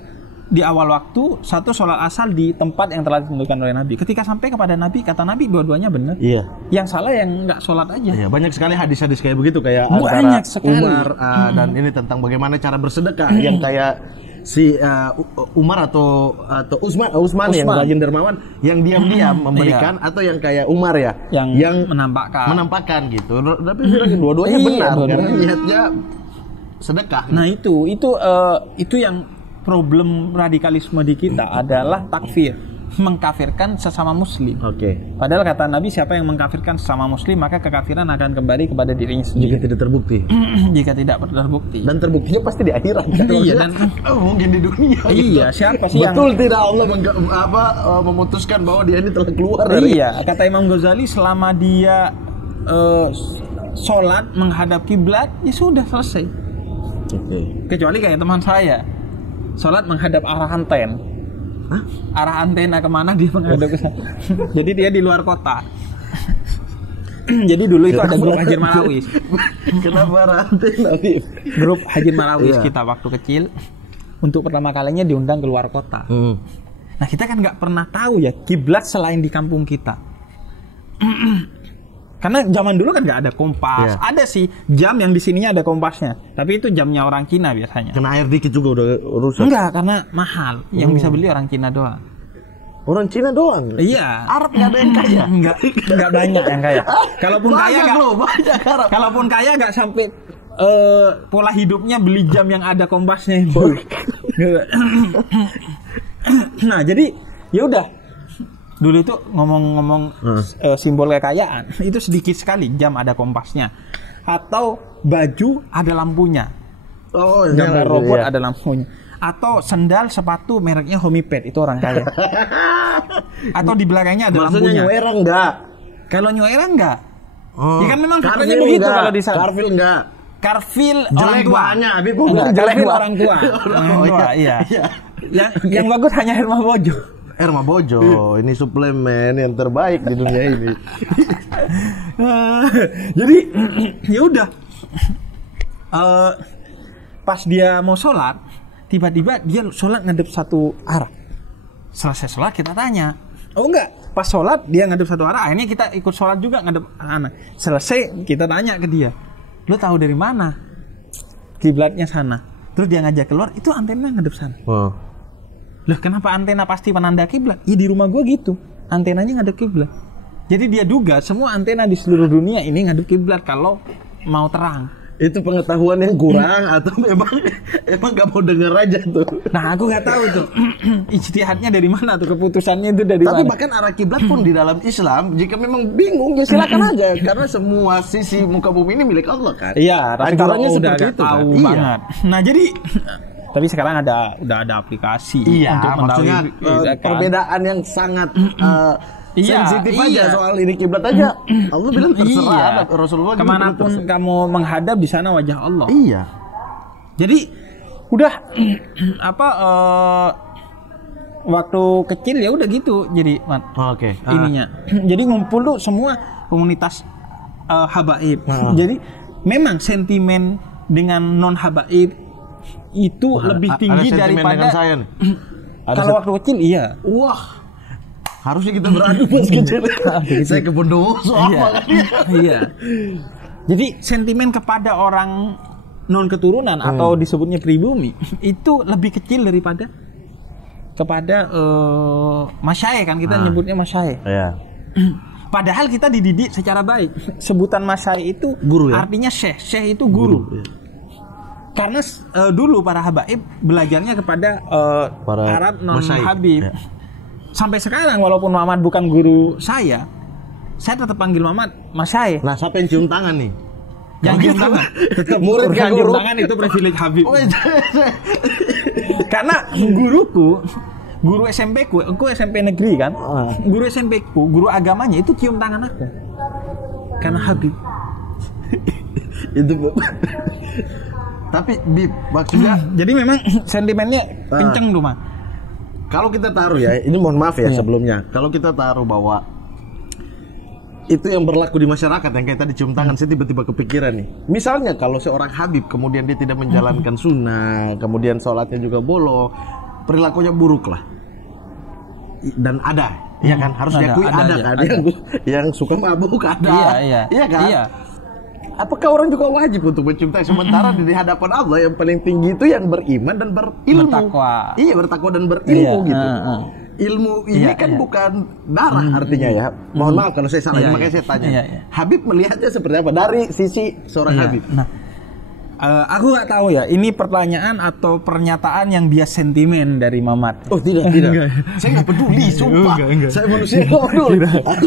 di awal waktu, satu sholat asar di tempat yang telah ditentukan oleh Nabi. Ketika sampai kepada Nabi, kata Nabi dua-duanya benar. Iya. Yang salah yang nggak sholat aja. Iya, banyak sekali hadis-hadis kayak begitu kayak banyak antara sekali. Umar dan ini tentang bagaimana cara bersedekah yang kayak si Umar atau Utsman yang rajin dermawan yang diam-diam memberikan atau yang kayak Umar ya yang menampakkan gitu. Tapi dua-duanya benar karena niatnya sedekah. Nah, itu yang problem radikalisme di kita adalah takfir, mengkafirkan sesama muslim. Oke. Padahal kata Nabi, siapa yang mengkafirkan sesama muslim maka kekafiran akan kembali kepada dirinya sendiri. Jika tidak terbukti. Jika tidak terbukti. Dan terbuktinya pasti di akhirat. Iya, dan mungkin di dunia. Iya, gitu. siapa sih betul yang tidak Allah memutuskan bahwa dia ini telah keluar dari. Iya, kata Imam Ghazali, selama dia sholat menghadap kiblat, ya sudah selesai. Kecuali kayak teman saya, sholat menghadap arah anten. Hah? Arah antena kemana dia menghadap ke sana. Jadi dia di luar kota. Jadi dulu itu ada grup Hajir Marawis. Kenapa arah antena? Grup Hajir Marawis kita waktu kecil, untuk pertama kalinya diundang ke luar kota. Nah, kita kan nggak pernah tahu ya kiblat selain di kampung kita. Karena zaman dulu kan nggak ada kompas. Ada sih jam yang di sininya ada kompasnya, tapi itu jamnya orang Cina biasanya. Kena air dikit juga udah rusak. Enggak, karena mahal. Yang bisa beli orang Cina doang. Orang Cina doang? Iya. Arab nggak ada yang kaya? Enggak banyak yang kaya. Kalaupun kaya nggak. Banyak Arab. Kalaupun kaya nggak sampai pola hidupnya beli jam yang ada kompasnya. Nah, jadi ya udah. Dulu itu ngomong-ngomong simbol kekayaan itu sedikit sekali, jam ada kompasnya atau baju ada lampunya, gambar robot ada lampunya, atau sendal sepatu mereknya Homiped, itu orang kaya. Atau di belakangnya ada lampunya. Maksudnya New Era enggak? Kalau New Era enggak. Ya kan memang katanya begitu enggak. Kalau di sana. Carville enggak? Carville orang tua. Jelek orang tua. Iya. Yang bagus hanya Herma Bojo. Herma Bojo, ini suplemen yang terbaik di dunia ini. Jadi ya udah, pas dia mau sholat, tiba-tiba dia sholat ngadep satu arah. Selesai sholat kita tanya, oh enggak, pas sholat dia ngadep satu arah, akhirnya kita ikut sholat juga ngadep anak. Selesai kita tanya ke dia, lo tahu dari mana? Kiblatnya sana. Terus dia ngajak keluar, itu antena ngadep sana. Loh, kenapa antena pasti penanda kiblat? Ya di rumah gue gitu, antenanya ngadep kiblat. Jadi dia duga semua antena di seluruh dunia ini ngadep kiblat kalau mau terang. Itu pengetahuan yang kurang atau emang gak mau denger aja tuh? Nah, aku nggak tahu tuh ijtihadnya dari mana tuh, keputusannya itu dari mana. Tapi bahkan arah kiblat pun di dalam Islam, jika memang bingung ya silakan aja, karena semua sisi muka bumi ini milik Allah kan. Iya, ajarannya seperti itu tahu kan? Banget. Nah, jadi tapi sekarang udah ada aplikasi untuk maksudnya perbedaan yang sangat sensitif aja soal ini kiblat aja. Allah bilang terserah, Rasulullah kemanapun kamu menghadap di sana wajah Allah. Iya. Jadi udah waktu kecil ya udah gitu jadi Oke. ininya. Jadi ngumpul tuh semua komunitas habaib. Jadi memang sentimen dengan non habaib itu lebih tinggi ada daripada dengan saya nih. Kalau waktu kecil iya. Wah. Harusnya kita beradu pas kecil. Saya ke Bondowoso apa kan? Iya. Jadi sentimen kepada orang non keturunan atau disebutnya pribumi itu lebih kecil daripada kepada masyayikh kan kita nyebutnya masyayikh. Iya. Padahal kita dididik secara baik. Sebutan masyayikh itu guru ya? Artinya syekh. Syekh itu guru. Ya. Karena dulu para habaib belajarnya kepada Arab non habib. Ya. Sampai sekarang walaupun Muhammad bukan guru saya tetap panggil Muhammad masyayikh. Nah, siapa yang cium tangan nih? Yang cium tangan tetap murid kan cium tangan itu privilege habib. Karena guru SMP ku SMP negeri kan. Guru SMP ku, guru agamanya itu cium tangan aku. Karena habib. Itu tapi Bib maksudnya jadi memang sentimennya kenceng tuh mah. Kalau kita taruh ya, ini mohon maaf ya sebelumnya. Kalau kita taruh bahwa itu yang berlaku di masyarakat yang kayak tadi cium tangan, saya tiba-tiba kepikiran nih. Misalnya kalau seorang habib kemudian dia tidak menjalankan sunnah, kemudian sholatnya juga bolong, perilakunya buruk lah. Dan ada, ya kan? Harus diakui ada kan? Yang suka mabuk ada. Iya kan? Iya. Apakah orang juga wajib untuk mencium tangan? Sementara di hadapan Allah yang paling tinggi itu yang beriman dan berilmu. Bertakwa. Iya, bertakwa dan berilmu gitu. Ilmu ini kan bukan darah artinya ya. Mohon maaf kalau saya salah, makanya saya tanya. Habib melihatnya seperti apa dari sisi seorang Habib? Nah, aku nggak tahu ya. Ini pertanyaan atau pernyataan yang bias sentimen dari Mamat. Oh tidak. Saya nggak peduli, sumpah. Saya manusia nggak peduli.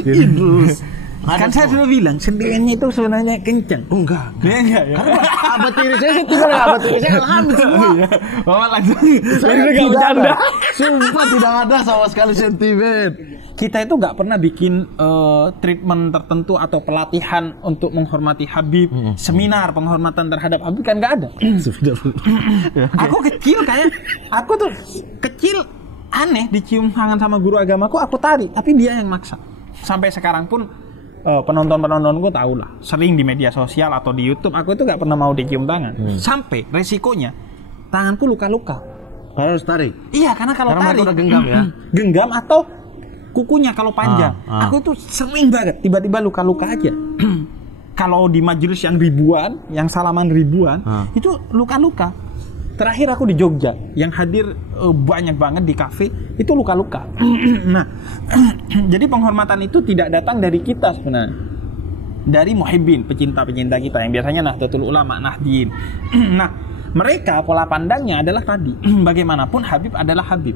Idrus. Kan saya sudah bilang sentimennya itu sebenarnya kencang. Enggak. Ya. Karena abad tiri saya tinggal abad tiri saya alhamdulillah semua. Mama langsung. Saya nggak bercanda. Sumpah tidak ada sama sekali sentimen. Kita itu nggak pernah bikin treatment tertentu atau pelatihan untuk menghormati Habib, seminar penghormatan terhadap Habib kan nggak ada. Aku tuh kecil aneh dicium tangan sama guru agamaku, aku tarik, tapi dia yang maksa. Sampai sekarang pun penonton-penontonku tahu lah, sering di media sosial atau di YouTube aku itu nggak pernah mau dicium tangan. Sampai resikonya tanganku luka-luka. Kalau harus tarik. Iya, karena kalau tarik udah genggam ya. Genggam atau kukunya kalau panjang. Aku itu sering banget tiba-tiba luka-luka aja. Kalau di majelis yang ribuan, yang salaman ribuan, itu luka-luka. Terakhir aku di Jogja, yang hadir banyak banget di kafe, itu luka-luka. Nah, jadi penghormatan itu tidak datang dari kita sebenarnya. Dari muhibbin, pecinta-pecinta kita, yang biasanya Nahdlatul Ulama, Nahdien. Nah, mereka pola pandangnya adalah tadi, bagaimanapun Habib adalah Habib.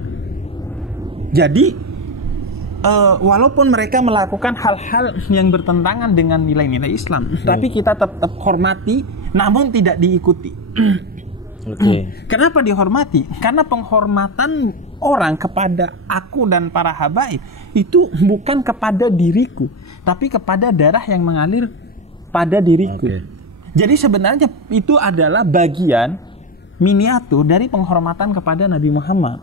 Jadi, walaupun mereka melakukan hal-hal yang bertentangan dengan nilai-nilai Islam, tapi kita tetap hormati, namun tidak diikuti. Kenapa dihormati? Karena penghormatan orang kepada aku dan para habaib itu bukan kepada diriku, tapi kepada darah yang mengalir pada diriku. Jadi sebenarnya itu adalah bagian miniatur dari penghormatan kepada Nabi Muhammad.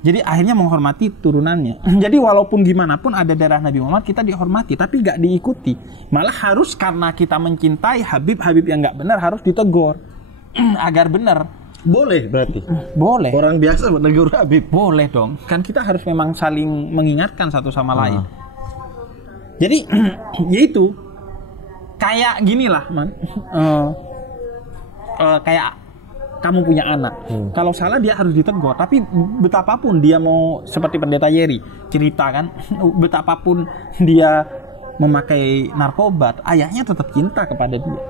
Jadi akhirnya menghormati turunannya. Jadi walaupun gimana pun ada darah Nabi Muhammad, kita dihormati, tapi gak diikuti. Malah harus karena kita mencintai Habib yang gak benar harus ditegur agar benar. Boleh berarti? Boleh. Orang biasa menegur Habib? Boleh dong. Kan kita harus memang saling mengingatkan satu sama lain. Jadi yaitu kayak gini lah, man. Kayak kamu punya anak. Kalau salah dia harus ditegur. Tapi betapapun dia mau seperti Pendeta Yeri cerita kan, betapapun dia memakai narkoba, ayahnya tetap cinta kepada dia.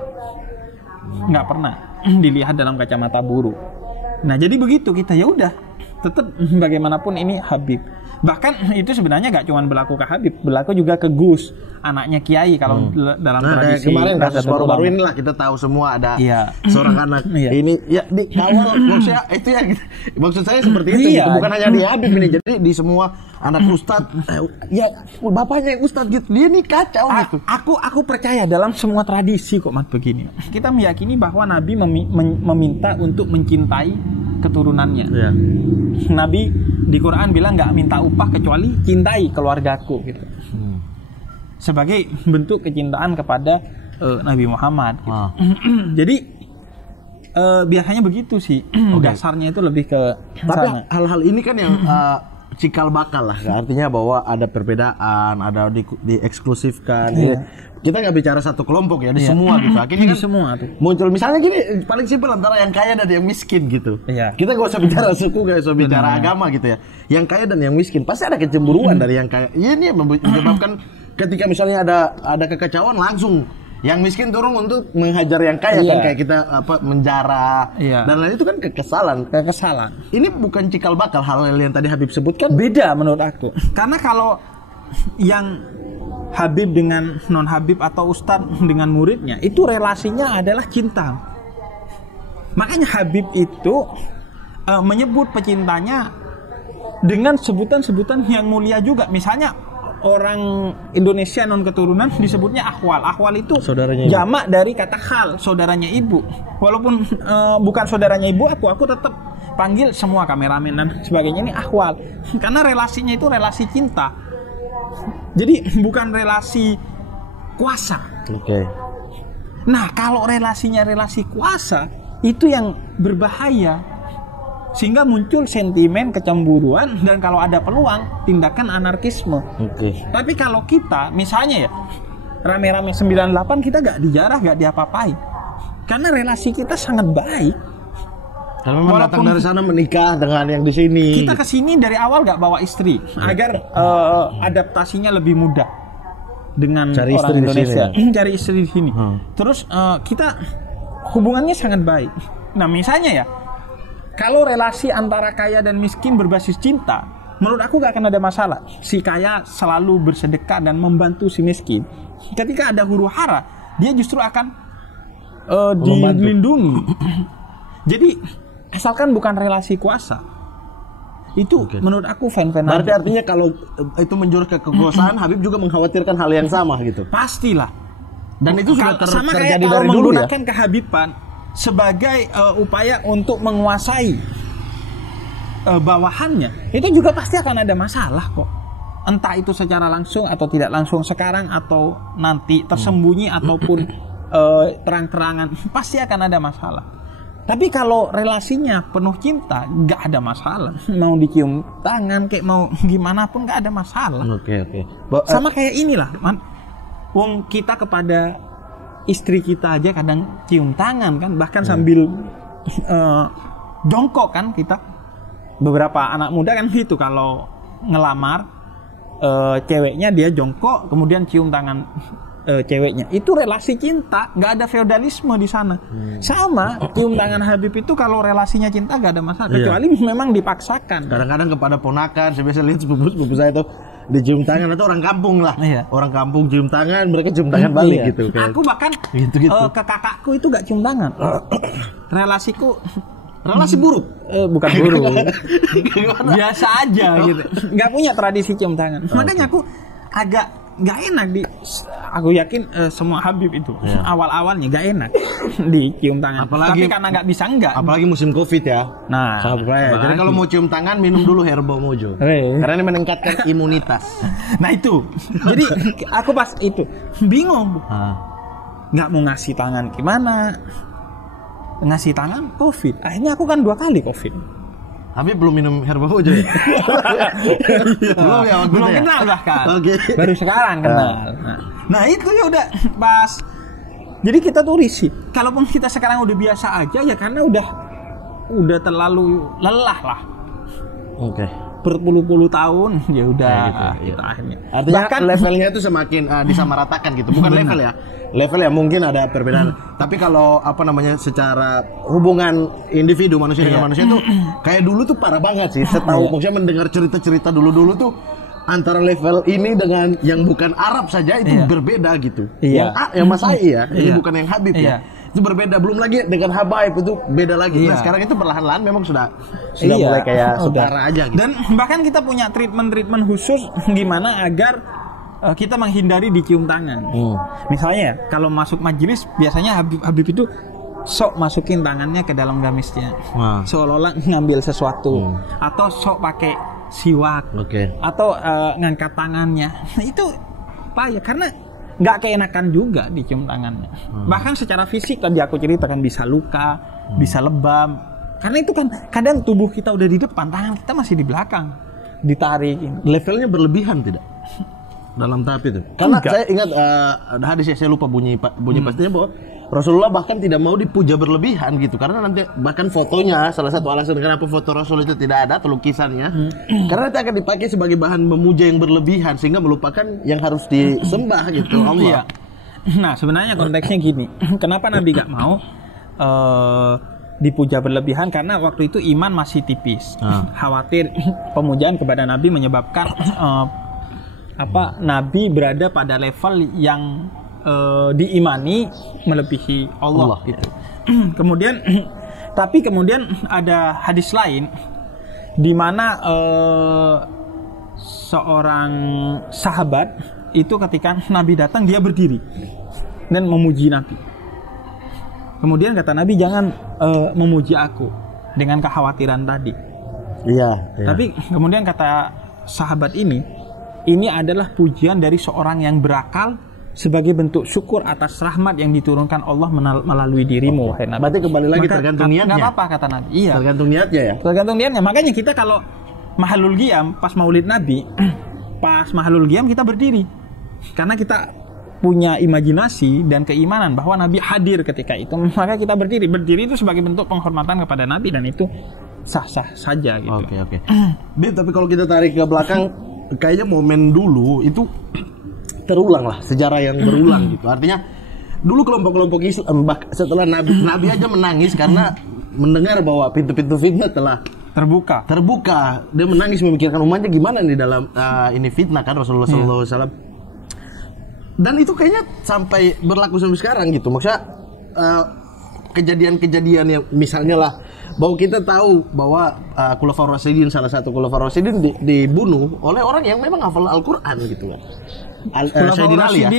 Nggak pernah dilihat dalam kacamata buruk. Nah jadi begitu kita, ya udah tetap bagaimanapun ini Habib. Bahkan itu sebenarnya gak cuma berlaku ke Habib, berlaku juga ke Gus, anaknya Kiai kalau dalam tradisi. Kemarin kasus baru-baru inilah kita tahu semua ada seorang anak ini ya dikawal, maksudnya itu ya, maksud saya seperti itu gitu. Bukan hanya di Habib ini, jadi di semua anak ustadz, ya bapaknya yang ustadz gitu, dia nih kacau gitu. Aku percaya dalam semua tradisi kok mat begini. Kita meyakini bahwa Nabi meminta untuk mencintai keturunannya. Iya. Nabi di Quran bilang nggak minta upah kecuali cintai keluargaku gitu. Sebagai bentuk kecintaan kepada Nabi Muhammad gitu. Jadi biasanya begitu sih. Dasarnya itu lebih ke Tapi sana. hal-hal ini kan yang cikal bakal lah, artinya bahwa ada perbedaan, ada dieksklusifkan. Iya. Kita nggak bicara satu kelompok ya, di semua gitu. Akhirnya Di kan semua tuh. muncul misalnya gini, paling simpel antara yang kaya dan yang miskin gitu. Iya. Kita nggak usah bicara suku, nggak usah bicara agama gitu ya. Yang kaya dan yang miskin pasti ada kecemburuan dari yang kaya. Ini yang menyebabkan ketika misalnya ada kekacauan langsung yang miskin turun untuk menghajar yang kaya kan, kayak kita menjara dan lain itu kan kekesalan. Ini bukan cikal bakal hal yang tadi Habib sebutkan. Beda menurut aku. Karena kalau yang Habib dengan non Habib atau Ustadz dengan muridnya itu relasinya adalah cinta. Makanya Habib itu menyebut pecintanya dengan sebutan-sebutan yang mulia juga. Misalnya orang Indonesia non keturunan disebutnya akhwal. Akhwal itu saudaranya jamak dari kata khal, saudaranya ibu. Walaupun bukan saudaranya ibu aku tetap panggil semua kameramen dan sebagainya ini akhwal. Karena relasinya itu relasi cinta. Jadi bukan relasi kuasa. Oke. Nah, kalau relasinya relasi kuasa itu yang berbahaya. Sehingga muncul sentimen kecemburuan dan kalau ada peluang tindakan anarkisme. Tapi kalau kita misalnya ya rame-rame 98 kita gak dijarah, gak diapa-apain karena relasi kita sangat baik. Karena memang datang dari sana menikah dengan yang di sini. Kita kesini dari awal gak bawa istri agar adaptasinya lebih mudah dengan cari orang istri Indonesia. Di sini. Cari istri di sini. Terus kita hubungannya sangat baik. Nah misalnya ya, kalau relasi antara kaya dan miskin berbasis cinta, menurut aku gak akan ada masalah. Si kaya selalu bersedekah dan membantu si miskin. Ketika ada huru hara, dia justru akan dilindungi. Jadi asalkan bukan relasi kuasa, itu menurut aku fan-fan. Berarti artinya kalau itu menjurus ke kekuasaan, Habib juga mengkhawatirkan hal yang sama gitu. Pastilah. Dan itu sudah sama terjadi kayak dari kalau dulu ya. menggunakan kehabiban sebagai upaya untuk menguasai bawahannya, itu juga pasti akan ada masalah kok. Entah itu secara langsung atau tidak langsung, sekarang atau nanti, tersembunyi ataupun terang-terangan, pasti akan ada masalah. Tapi kalau relasinya penuh cinta, nggak ada masalah. Mau dicium tangan, kayak mau gimana pun nggak ada masalah. Oke. Sama kayak inilah, wong kita kepada istri kita aja kadang cium tangan kan, bahkan sambil jongkok kan kita. Beberapa anak muda kan gitu kalau ngelamar ceweknya dia jongkok kemudian cium tangan ceweknya. Itu relasi cinta, nggak ada feodalisme di sana. Sama cium tangan Habib itu kalau relasinya cinta nggak ada masalah, kecuali memang dipaksakan. Kadang-kadang kepada ponakan, saya biasa lihat sepupu saya itu dicium tangan, atau orang kampung lah. Orang kampung cium tangan, mereka cium tangan balik gitu. Aku bahkan ke kakakku itu gak cium tangan. Relasiku relasi buruk. Bukan buruk. Biasa aja gitu. Gak punya tradisi cium tangan. Makanya aku agak gak enak aku yakin semua Habib itu awal-awalnya gak enak dicium tangan. Tapi karena gak bisa apalagi musim Covid ya. Nah, jadi kalau mau cium tangan minum dulu Herbo Mojo. Karena ini meningkatkan imunitas. Nah itu. Jadi aku pas itu bingung. Nggak mau ngasih tangan gimana? Ngasih tangan Covid. Akhirnya aku kan 2 kali Covid. Tapi belum minum Herbo Mojo ya? Belum ya waktu belum ya? kenal bahkan. Okay. Baru sekarang kenal. Nah itu ya udah pas. Jadi kita tuh risih. Kalaupun kita sekarang udah biasa aja ya karena udah terlalu lelah lah. Berpuluh-puluh tahun ya udah gitu, akhirnya. Artinya bahkan levelnya itu semakin disamaratakan gitu. Bukan level ya. Level ya mungkin ada perbedaan. Tapi kalau secara hubungan individu manusia dengan manusia itu kayak dulu tuh parah banget sih. Setahu maksudnya mendengar cerita-cerita dulu-dulu tuh antara level ini dengan yang bukan Arab saja itu berbeda gitu. Yang Mas Ai ya, ini bukan yang Habib ya. Itu berbeda, belum lagi dengan Habaib itu beda lagi. Nah, sekarang itu perlahan-lahan memang sudah mulai kayak saudara aja gitu. Dan bahkan kita punya treatment khusus gimana agar kita menghindari dicium tangan. Misalnya kalau masuk majelis biasanya Habib itu sok masukin tangannya ke dalam gamisnya, seolah-olah ngambil sesuatu, atau sok pakai siwak, atau ngangkat tangannya. Nah, itu payah karena nggak keenakan juga dicium tangannya. Bahkan secara fisik tadi aku ceritakan bisa luka, bisa lebam. Karena itu kan kadang tubuh kita udah di depan, tangan kita masih di belakang, ditarik. Levelnya berlebihan tidak? Dalam tahap itu. Karena saya ingat hadis, saya lupa bunyi pastinya, bahwa Rasulullah bahkan tidak mau dipuja berlebihan gitu, karena nanti bahkan fotonya, salah satu alasan kenapa foto Rasul itu tidak ada atau lukisannya, karena nanti akan dipakai sebagai bahan memuja yang berlebihan sehingga melupakan yang harus disembah gitu, Allah. Nah sebenarnya konteksnya gini, kenapa Nabi gak mau dipuja berlebihan? Karena waktu itu iman masih tipis, khawatir pemujaan kepada Nabi menyebabkan Nabi berada pada level yang diimani melebihi Allah. Gitu. Kemudian ada hadis lain di mana seorang sahabat itu ketika Nabi datang dia berdiri dan memuji Nabi. Kemudian kata Nabi, jangan memuji aku dengan kekhawatiran tadi. Iya. Tapi kemudian kata sahabat ini adalah pujian dari seorang yang berakal sebagai bentuk syukur atas rahmat yang diturunkan Allah melalui dirimu, wahai Nabi. Berarti kembali lagi tergantung niatnya. Nggak apa-apa kata Nabi. Iya. Tergantung niatnya ya. Tergantung niatnya. Makanya kita kalau Mahalul Qiyam pas Maulid Nabi, pas Mahalul Qiyam kita berdiri. Karena kita punya imajinasi dan keimanan bahwa Nabi hadir ketika itu, maka kita berdiri. Berdiri itu sebagai bentuk penghormatan kepada Nabi dan itu sah-sah saja gitu. Oke. Bib, tapi kalau kita tarik ke belakang, kayaknya momen dulu itu terulang lah, sejarah yang berulang gitu. Artinya dulu kelompok-kelompok Islam setelah Nabi aja menangis karena mendengar bahwa pintu-pintu fitnah telah terbuka. Dia menangis memikirkan umatnya gimana nih dalam ini fitnah kan Rasulullah SAW. Dan itu kayaknya sampai berlaku sampai sekarang gitu. Maksudnya kejadian-kejadian yang misalnya lah, bahwa kita tahu bahwa Khulafaur Rasyidin, salah satu Khulafaur Rasyidin dibunuh oleh orang yang memang hafal Al-Quran gitu kan. Sayyidina Ali ya.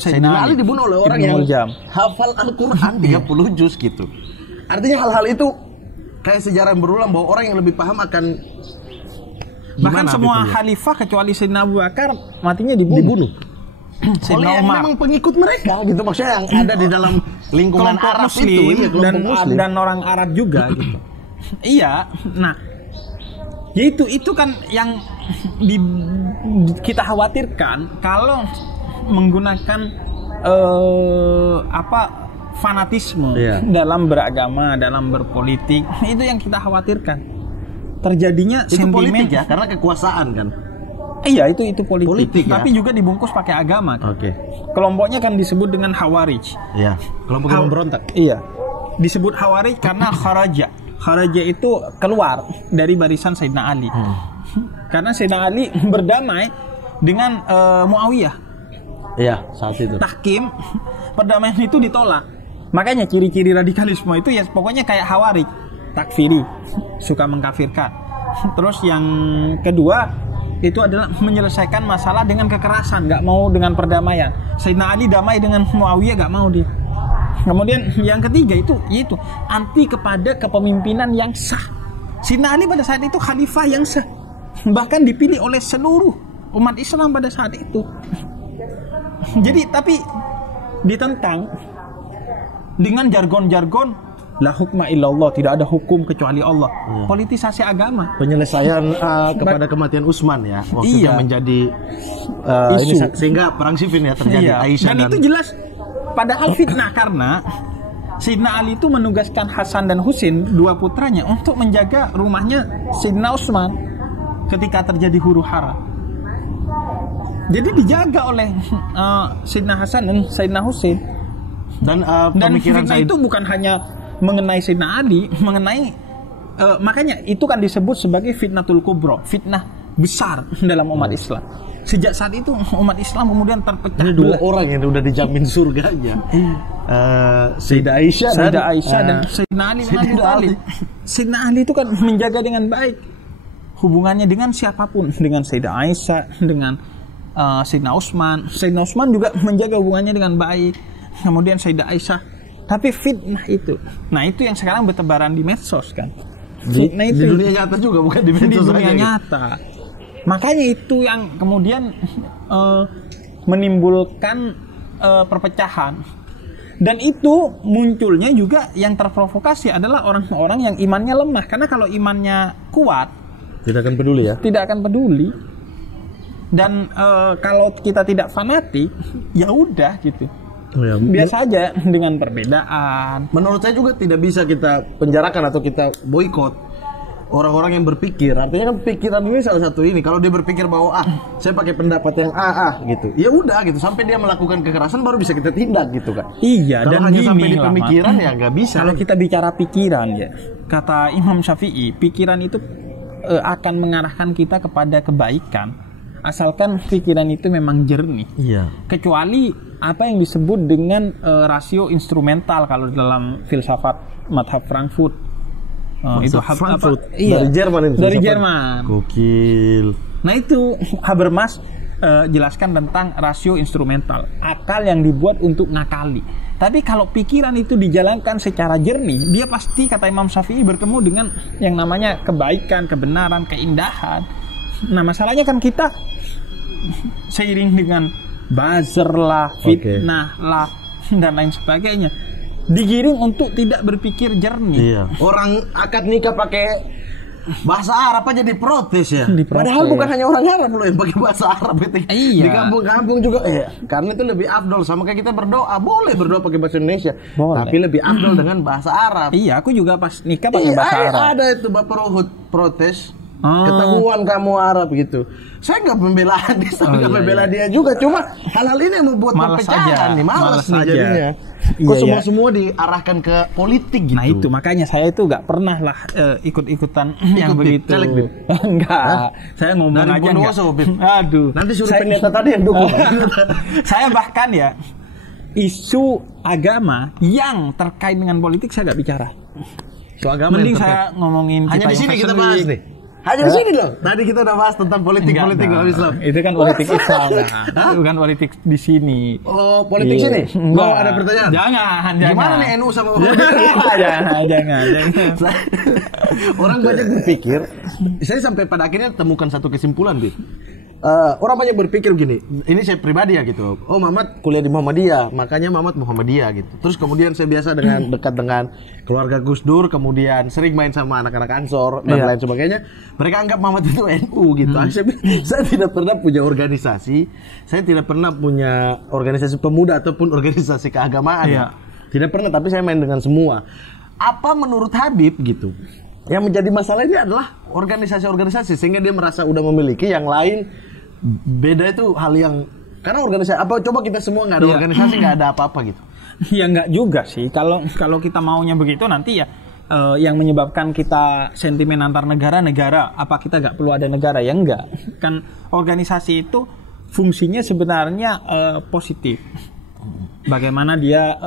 Sayyidina Ali dibunuh oleh orang yang hafal Al-Quran 30 juz gitu. Artinya hal-hal itu kayak sejarah yang berulang bahwa orang yang lebih paham akan bahkan semua khalifah kecuali Sayyidina Abu Bakar matinya dibunuh. Oleh yang memang pengikut mereka gitu, maksudnya yang ada di dalam lingkungan kelompok Arab Muslim itu, Muslim dan orang Arab juga gitu. Iya, nah, itu kan yang kita khawatirkan kalau menggunakan fanatisme dalam beragama, dalam berpolitik, itu yang kita khawatirkan. Terjadinya itu sentimen politik ya, karena kekuasaan kan. Iya, itu politik ya? Tapi juga dibungkus pakai agama kan? Kelompoknya kan disebut dengan Khawarij. Iya, kelompok yang memberontak. Iya, disebut Khawarij karena kharaja itu keluar dari barisan Sayyidina Ali. Karena Sayyidina Ali berdamai dengan Muawiyah. Iya, saat itu tahkim, perdamaian itu ditolak. Makanya ciri-ciri radikalisme itu ya pokoknya kayak Khawarij, takfiri, suka mengkafirkan. Terus yang kedua itu adalah menyelesaikan masalah dengan kekerasan, nggak mau dengan perdamaian. Sayyidina Ali damai dengan Muawiyah, nggak mau dia. Kemudian yang ketiga itu anti kepada kepemimpinan yang sah. Sayyidina Ali pada saat itu khalifah yang sah, bahkan dipilih oleh seluruh umat Islam pada saat itu. Jadi tapi ditentang dengan jargon-jargon la hukma illallah, tidak ada hukum kecuali Allah. Politisasi agama. Penyelesaian kepada kematian Utsman ya, waktu itu menjadi isu. Sehingga perang Siffin ya terjadi. Aisyah dan itu jelas padahal fitnah karena Sayyidina Ali itu menugaskan Hasan dan Husain, dua putranya, untuk menjaga rumahnya Sayyidina Utsman ketika terjadi huru hara. Jadi dijaga oleh Sayyidina Hasan dan Sayyidina Husain. Dan fitnah itu bukan hanya mengenai Sayyidina Ali, mengenai makanya itu kan disebut sebagai fitnatul kubra, fitnah besar dalam umat Islam. Sejak saat itu umat Islam kemudian terpecah. Ini dua orang yang udah dijamin surganya. Sayyidah Aisyah dan Sayyidina Ali bin Abi Thalib. Sayyidina Ali itu kan menjaga dengan baik hubungannya dengan siapapun, dengan Sayyidah Aisyah, dengan Sayyidina Utsman. Sayyidina Utsman juga menjaga hubungannya dengan baik. Kemudian Sayyidah Aisyah Tapi fitnah itu. Nah, itu yang sekarang bertebaran di medsos kan. Di Fitnah itu dunia nyata juga, bukan di di medsos dunia aja, gitu. nyata. Makanya itu yang kemudian menimbulkan perpecahan. Dan itu munculnya juga yang terprovokasi adalah orang-orang yang imannya lemah. Karena kalau imannya kuat, Tidak akan peduli ya. tidak akan peduli. Dan kalau kita tidak fanatik, ya udah gitu. Ya, Biasa aja dengan perbedaan. menurut saya juga tidak bisa kita penjarakan atau kita boikot orang-orang yang berpikir. Artinya kan pikiran ini salah satu ini. Kalau dia berpikir bahwa saya pakai pendapat yang gitu, ya udah gitu. Sampai dia melakukan kekerasan baru bisa kita tindak gitu kan. Iya, Kalau dan hanya gini sampai di lah, pemikiran Mat. ya nggak bisa. Kalau kita bicara pikiran ya, kata Imam Syafi'i, pikiran itu akan mengarahkan kita kepada kebaikan, asalkan pikiran itu memang jernih. Iya. Kecuali apa yang disebut dengan rasio instrumental kalau dalam filsafat madhab Frankfurt. Itu Frankfurt. Iya, Dari Jerman itu. dari filsafat. Jerman. Gokil. Nah itu Habermas jelaskan tentang rasio instrumental, akal yang dibuat untuk ngakali. Tapi kalau pikiran itu dijalankan secara jernih, dia pasti, kata Imam Syafi'i, bertemu dengan yang namanya kebaikan, kebenaran, keindahan. Nah masalahnya kan kita seiring dengan buzzer lah, fitnah lah, dan lain sebagainya, digiring untuk tidak berpikir jernih. Iya. Orang akad nikah pakai bahasa Arab aja diprotes ya. Diprotes. Padahal bukan hanya orang Arab loh yang pakai bahasa Arab itu. Iya. Di kampung-kampung juga. Karena itu lebih afdol, sama kayak kita berdoa. Boleh berdoa pakai bahasa Indonesia. Boleh. Tapi lebih afdol dengan bahasa Arab. Iya, aku juga pas nikah pakai bahasa Arab. Ada itu Bapak Rohut protes. Ketahuan kamu Arab gitu. Saya nggak membela dia, nggak membela dia juga. Cuma hal-hal ini yang membuat perpecahan nih, malas nih jadinya. Kok semua diarahkan ke politik gitu. Nah itu makanya saya itu nggak pernah lah ikut-ikutan yang begitu. Caleg, Bib? Enggak, saya ngomong Dari aja Bondowoso, enggak. Bib. Aduh. Nanti suruh pendeta tadi yang dukung. Saya bahkan ya isu agama yang terkait dengan politik saya nggak bicara. So, agama Mending yang terkait. saya ngomongin Hanya di sini kita bahas nih. Hanya di sini loh. Tadi kita udah bahas tentang politik Islam. Itu kan politik Islam. Kan? Bukan politik di sini. Oh, politik Iya. sini? Enggak. Oh, ada pertanyaan? Jangan. Gimana nih NU sama jangan. Orang banyak berpikir, saya sampai pada akhirnya temukan satu kesimpulan, Bib. Orang banyak berpikir gini, ini saya pribadi ya gitu. Oh, Mamat kuliah di Muhammadiyah, makanya Mamat Muhammadiyah gitu. Terus kemudian saya biasa dekat dengan keluarga Gus Dur, kemudian sering main sama anak-anak Ansor dan lain sebagainya. Mereka anggap Mamat itu NU gitu. Saya tidak pernah punya organisasi, saya tidak pernah punya organisasi pemuda ataupun organisasi keagamaan. Iya. Tidak pernah, tapi saya main dengan semua. Apa menurut Habib gitu? Yang menjadi masalah ini adalah organisasi-organisasi, sehingga dia merasa udah memiliki, yang lain beda. Itu hal yang, karena organisasi apa, coba kita semua nggak ada organisasi, nggak ada apa-apa gitu. Ya nggak juga sih. Kalau kita maunya begitu nanti ya yang menyebabkan kita sentimen antar negara, apa kita nggak perlu ada negara? Ya enggak. Kan organisasi itu fungsinya sebenarnya positif. Bagaimana dia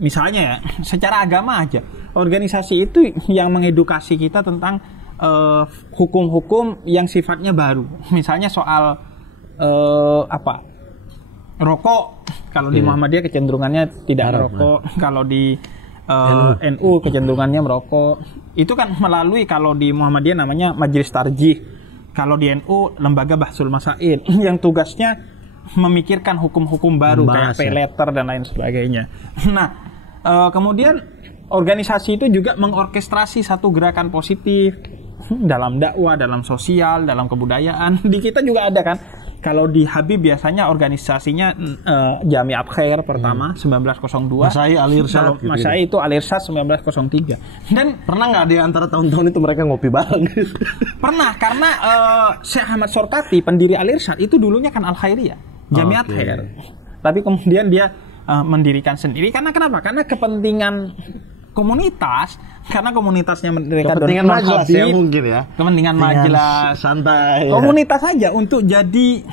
misalnya ya secara agama aja, organisasi itu yang mengedukasi kita tentang hukum-hukum yang sifatnya baru. Misalnya soal rokok. Kalau di Muhammadiyah kecenderungannya tidak merokok. Kalau di NU kecenderungannya merokok. Itu kan melalui, kalau di Muhammadiyah namanya Majelis Tarjih. Kalau di NU Lembaga Bahsul Masail yang tugasnya memikirkan hukum-hukum baru kayak pay letter dan lain sebagainya. Nah, kemudian organisasi itu juga mengorkestrasi satu gerakan positif dalam dakwah, dalam sosial, dalam kebudayaan. Di kita juga ada kan. Kalau di Habib biasanya organisasinya Jami Abkhair pertama 1902. Masai Al-Irsyad. Gitu. Masai itu Al-Irsyad 1903. Dan pernah nggak di antara tahun-tahun itu mereka ngopi bareng? Pernah, karena Syekh Ahmad Sorkati, pendiri Al-Irsyad, itu dulunya kan Al-Khairiyah, Jamiat Khair. Tapi kemudian dia mendirikan sendiri. Karena kenapa? Karena kepentingan komunitas, karena komunitasnya mereka kepentingan majelis ya mungkin ya. Kepentingan majelis santai. Komunitas saja untuk jadi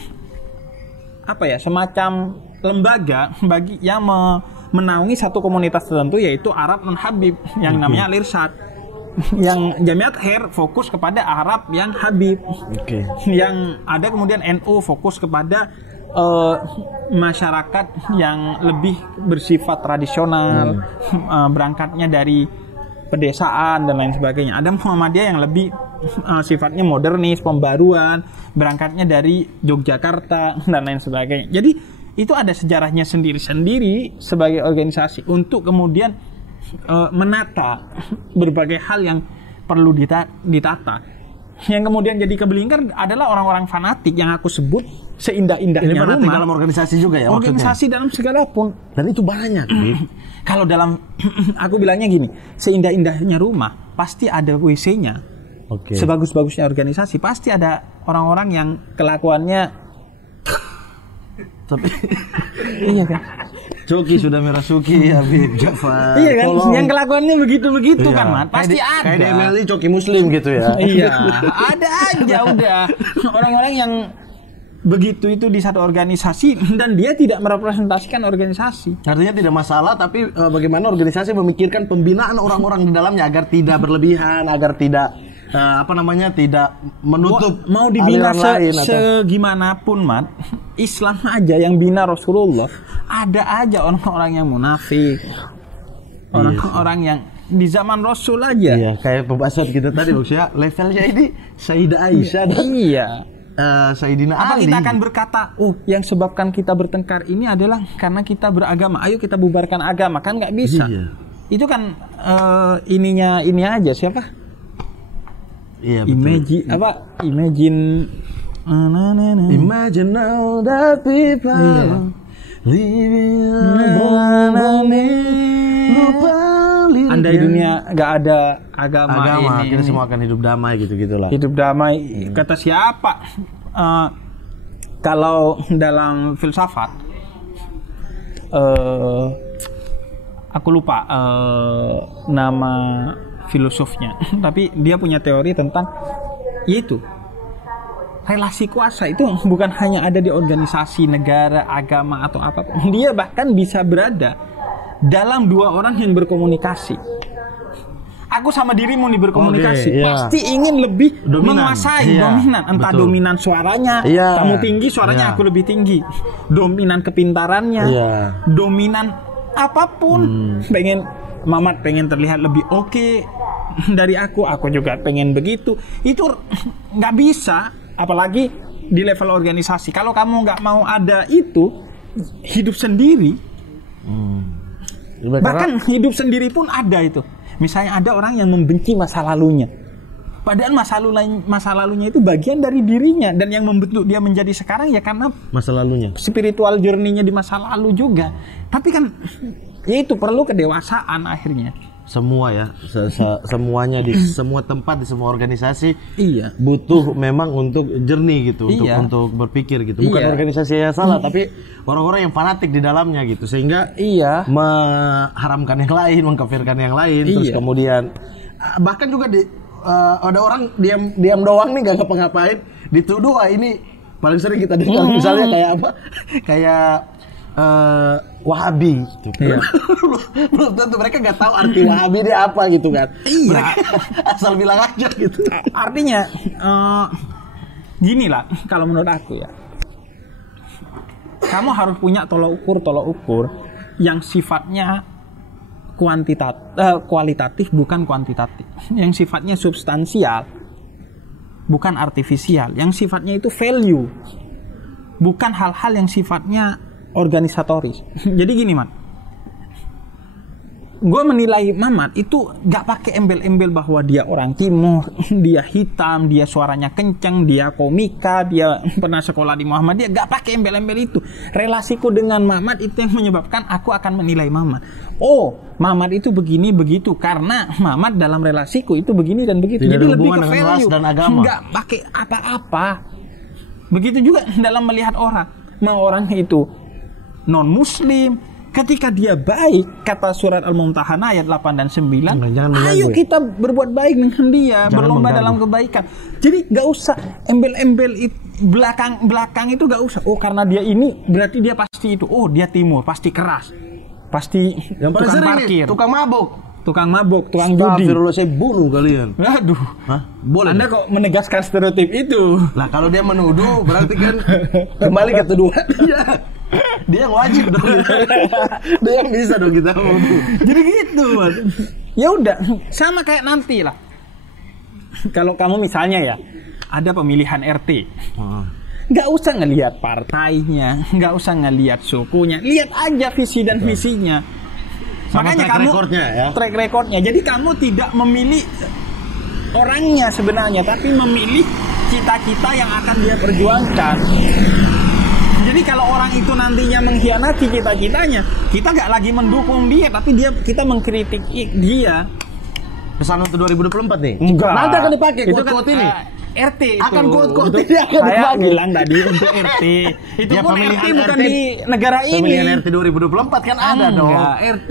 semacam lembaga bagi yang menaungi satu komunitas tertentu, yaitu Arab non Habib yang namanya Al-Irsyad. Yang Jamiat Khair fokus kepada Arab yang Habib. Yang ada kemudian NU fokus kepada masyarakat yang lebih bersifat tradisional, berangkatnya dari pedesaan dan lain sebagainya. Ada Muhammadiyah yang lebih sifatnya modernis, pembaruan, berangkatnya dari Yogyakarta dan lain sebagainya. Jadi itu ada sejarahnya sendiri-sendiri sebagai organisasi untuk kemudian menata berbagai hal yang perlu ditata. Yang kemudian jadi kebelingkar adalah orang-orang fanatik yang aku sebut seindah-indahnya Ini fanatik rumah. dalam organisasi juga ya Organisasi maksudnya? dalam segala pun. Dan itu banyak. Kalau dalam, aku bilangnya gini, seindah-indahnya rumah pasti ada WC-nya. Oke. Sebagus-bagusnya organisasi pasti ada orang-orang yang kelakuannya. Tapi Iya kan? Coki sudah merasuki Habib Jafar. Iya kan? Tolong. Yang kelakuannya begitu-begitu Iya. kan, Mat? Pasti Kayak ada. di MLI Coki Muslim gitu ya. Iya, ada aja udah orang-orang yang begitu itu di satu organisasi dan dia tidak merepresentasikan organisasi. Artinya tidak masalah, tapi bagaimana organisasi memikirkan pembinaan orang-orang di dalamnya agar tidak berlebihan, agar tidak tidak menutup Mau dibina aliran lain atau segimanapun, Mat, Islam aja yang bina Rasulullah, ada aja orang-orang yang munafik, orang-orang yang di zaman Rasul aja. Iya, kayak pembahasan kita tadi maksudnya levelnya ini Sayyidah Aisyah dan Iya. Sayyidina Apa Ali. kita akan berkata, yang sebabkan kita bertengkar ini adalah karena kita beragama. Ayo kita bubarkan agama, kan nggak bisa. Iya. Itu kan ini aja siapa? Iya, betul. Imagine Imagine all the people living andai dunia nggak ada agama ini, kita semua akan hidup damai gitu-gitulah. hidup damai. Kata siapa? Kalau dalam filsafat, aku lupa nama filosofnya, tapi dia punya teori tentang yaitu relasi kuasa itu bukan hanya ada di organisasi, negara, agama atau apapun. Dia bahkan bisa berada dalam dua orang yang berkomunikasi. Aku sama dirimu nih berkomunikasi, Oke, iya. pasti ingin lebih Dominan. menguasai, Iya, dominan. Entah betul. dominan suaranya, Iya. kamu tinggi, suaranya Iya. aku lebih tinggi. Dominan kepintarannya, Iya. dominan apapun. Mamat pengen terlihat lebih oke dari aku juga pengen begitu. Itu nggak bisa, apalagi di level organisasi. Kalau kamu nggak mau ada itu, hidup sendiri. Bahkan hidup sendiri pun ada itu. Misalnya ada orang yang membenci masa lalunya. Padahal masa lalunya itu bagian dari dirinya. Dan yang membentuk dia menjadi sekarang ya karena Masa lalunya. spiritual journey-nya di masa lalu juga. Tapi kan ya itu perlu kedewasaan akhirnya. Semua ya, semuanya di semua tempat, di semua organisasi Iya. butuh memang untuk jernih gitu, Iya. untuk berpikir gitu. Bukan Iya. organisasi yang salah, tapi orang-orang yang fanatik di dalamnya gitu, sehingga Iya. mengharamkan yang lain, mengkafirkan yang lain, terus Iya. kemudian bahkan juga ada orang diam doang nih gak ngapa-ngapain, dituduh ini paling sering kita dengar misalnya kayak apa? Kayak Wahabi gitu. Iya. Belum tentu mereka nggak tahu arti Wahabi ini apa gitu kan. Iya. Mereka asal bilang aja gitu. Artinya gini lah kalau menurut aku ya. Kamu harus punya tolok ukur yang sifatnya kualitatif bukan kuantitatif. Yang sifatnya substansial bukan artifisial. Yang sifatnya itu value. Bukan hal-hal yang sifatnya organisatoris. Jadi gini, Mat. Gue menilai Mamat itu gak pakai embel-embel bahwa dia orang timur, dia hitam, dia suaranya kenceng, dia komika, dia pernah sekolah di Muhammadiyah. Gak pakai embel-embel itu. Relasiku dengan Mamat itu yang menyebabkan aku akan menilai Mamat. Oh, Mamat itu begini begitu karena Mamat dalam relasiku itu begini dan begitu. Tidak Jadi ada lebih hubungan ke dengan value. ras dan agama. Gak pakai apa-apa. Begitu juga dalam melihat orang. Mau orang itu non-muslim, ketika dia baik, kata surat Al-Mumtahanah ayat 8 dan 9, ayo kita berbuat baik dengan dia, berlomba dalam kebaikan. Jadi gak usah embel-embel belakang itu gak usah. Oh karena dia ini berarti dia pasti itu. Oh dia timur, pasti keras, pasti Yang paling tukang sering parkir. nih, tukang mabuk. tukang mabuk, tukang judi. Astagfirullah, saya bunuh kalian. Aduh. Hah? Boleh? Anda kok menegaskan stereotip itu? Lah kalau dia menuduh berarti kan kembali ke tuduhan dia. Dia yang wajib dong. Dia yang bisa dong kita menuduh. Jadi gitu, Mas. Ya udah, sama kayak nanti lah. Kalau kamu misalnya ya ada pemilihan RT. Nggak usah ngelihat partainya, nggak usah ngelihat sukunya, lihat aja visi dan visinya. Sama Makanya track kamu recordnya ya. track recordnya. Jadi kamu tidak memilih orangnya sebenarnya, tapi memilih cita-cita yang akan dia perjuangkan. Jadi kalau orang itu nantinya mengkhianati cita-citanya, kita nggak lagi mendukung dia, tapi kita mengkritik dia. Pesan untuk 2024 nih. Enggak. Nanti akan dipakai Itu quote-quote ini. RT itu. Akan quote-quote ini akan Saya dipakai. bilang tadi untuk RT. Itu Ya, pun pemilihan RT bukan RT di negara ini. Pemilihan RT 2024 kan ada dong. Enggak, RT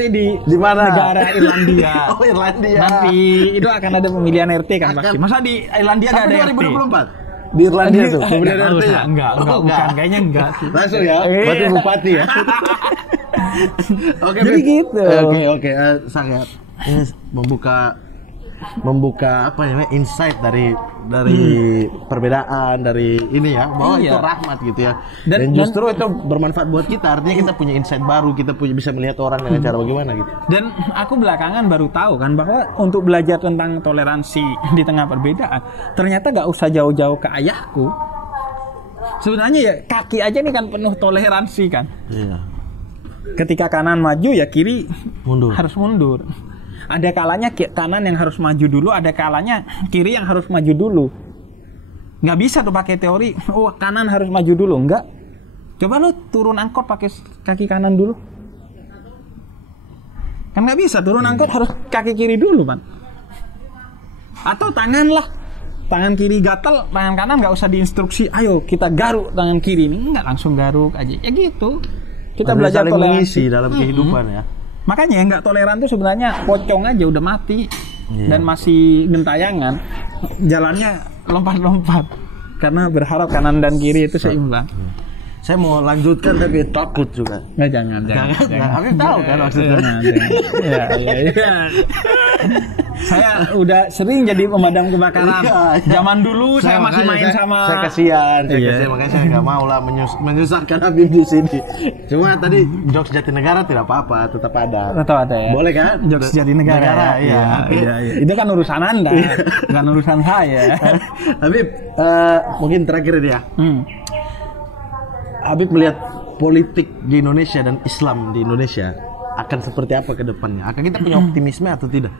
di mana? negara Irlandia. Oh, Irlandia. Nanti itu akan ada pemilihan RT kan Akan. pasti. Masa di Irlandia nggak Tapi ada RT? 2024 di Irlandia tuh pemilihan Enggak, RT-nya. enggak, Oh, bukan. Kayaknya enggak sih. Langsung ya. Berarti bupati ya. Oke, Jadi Beb. gitu. Oke. Saya ini membuka apa ya, insight dari perbedaan dari ini ya, bahwa Iya. itu rahmat gitu ya. Dan justru itu bermanfaat buat kita, artinya kita punya insight baru, kita bisa melihat orang dengan cara bagaimana gitu. Dan aku belakangan baru tahu kan bahwa untuk belajar tentang toleransi di tengah perbedaan, ternyata nggak usah jauh-jauh ke ayahku. Sebenarnya ya kaki aja nih kan penuh toleransi kan. Iya. Ketika kanan maju ya kiri Mundur. harus mundur. Ada kalanya kanan yang harus maju dulu, ada kalanya kiri yang harus maju dulu. Nggak bisa tuh pakai teori, oh kanan harus maju dulu. Enggak. Coba lo turun angkot pakai kaki kanan dulu. Kan nggak bisa, turun angkot harus kaki kiri dulu, Pan. Atau tangan lah. Tangan kiri gatal, tangan kanan nggak usah diinstruksi, ayo kita garuk tangan kiri ini. Enggak, langsung garuk aja. Ya gitu. Kita Ada belajar saling toleransi mengisi dalam kehidupan ya. Makanya yang nggak toleran itu sebenarnya pocong aja udah mati. Iya. Dan masih gentayangan, jalannya lompat-lompat karena berharap kanan dan kiri itu seimbang. Saya mau lanjutkan tapi takut juga. Nggak, jangan. Habib tahu kan maksudnya. Iya. Saya udah sering jadi pemadam kebakaran. Iya. Zaman dulu saya masih main sama. Saya kasihan, Iya. makanya saya nggak mau lah menyusahkan Habib di sini. Cuma tadi jokes Jatinegara tidak apa-apa, tetap ada. Atau ada ya? Boleh kan? Jokes Jatinegara. Iya. Iya. Itu kan urusan Anda, bukan urusan saya. Habib, mungkin terakhir ini ya. Habib melihat politik di Indonesia dan Islam di Indonesia akan seperti apa ke depannya? Akan kita punya optimisme atau tidak?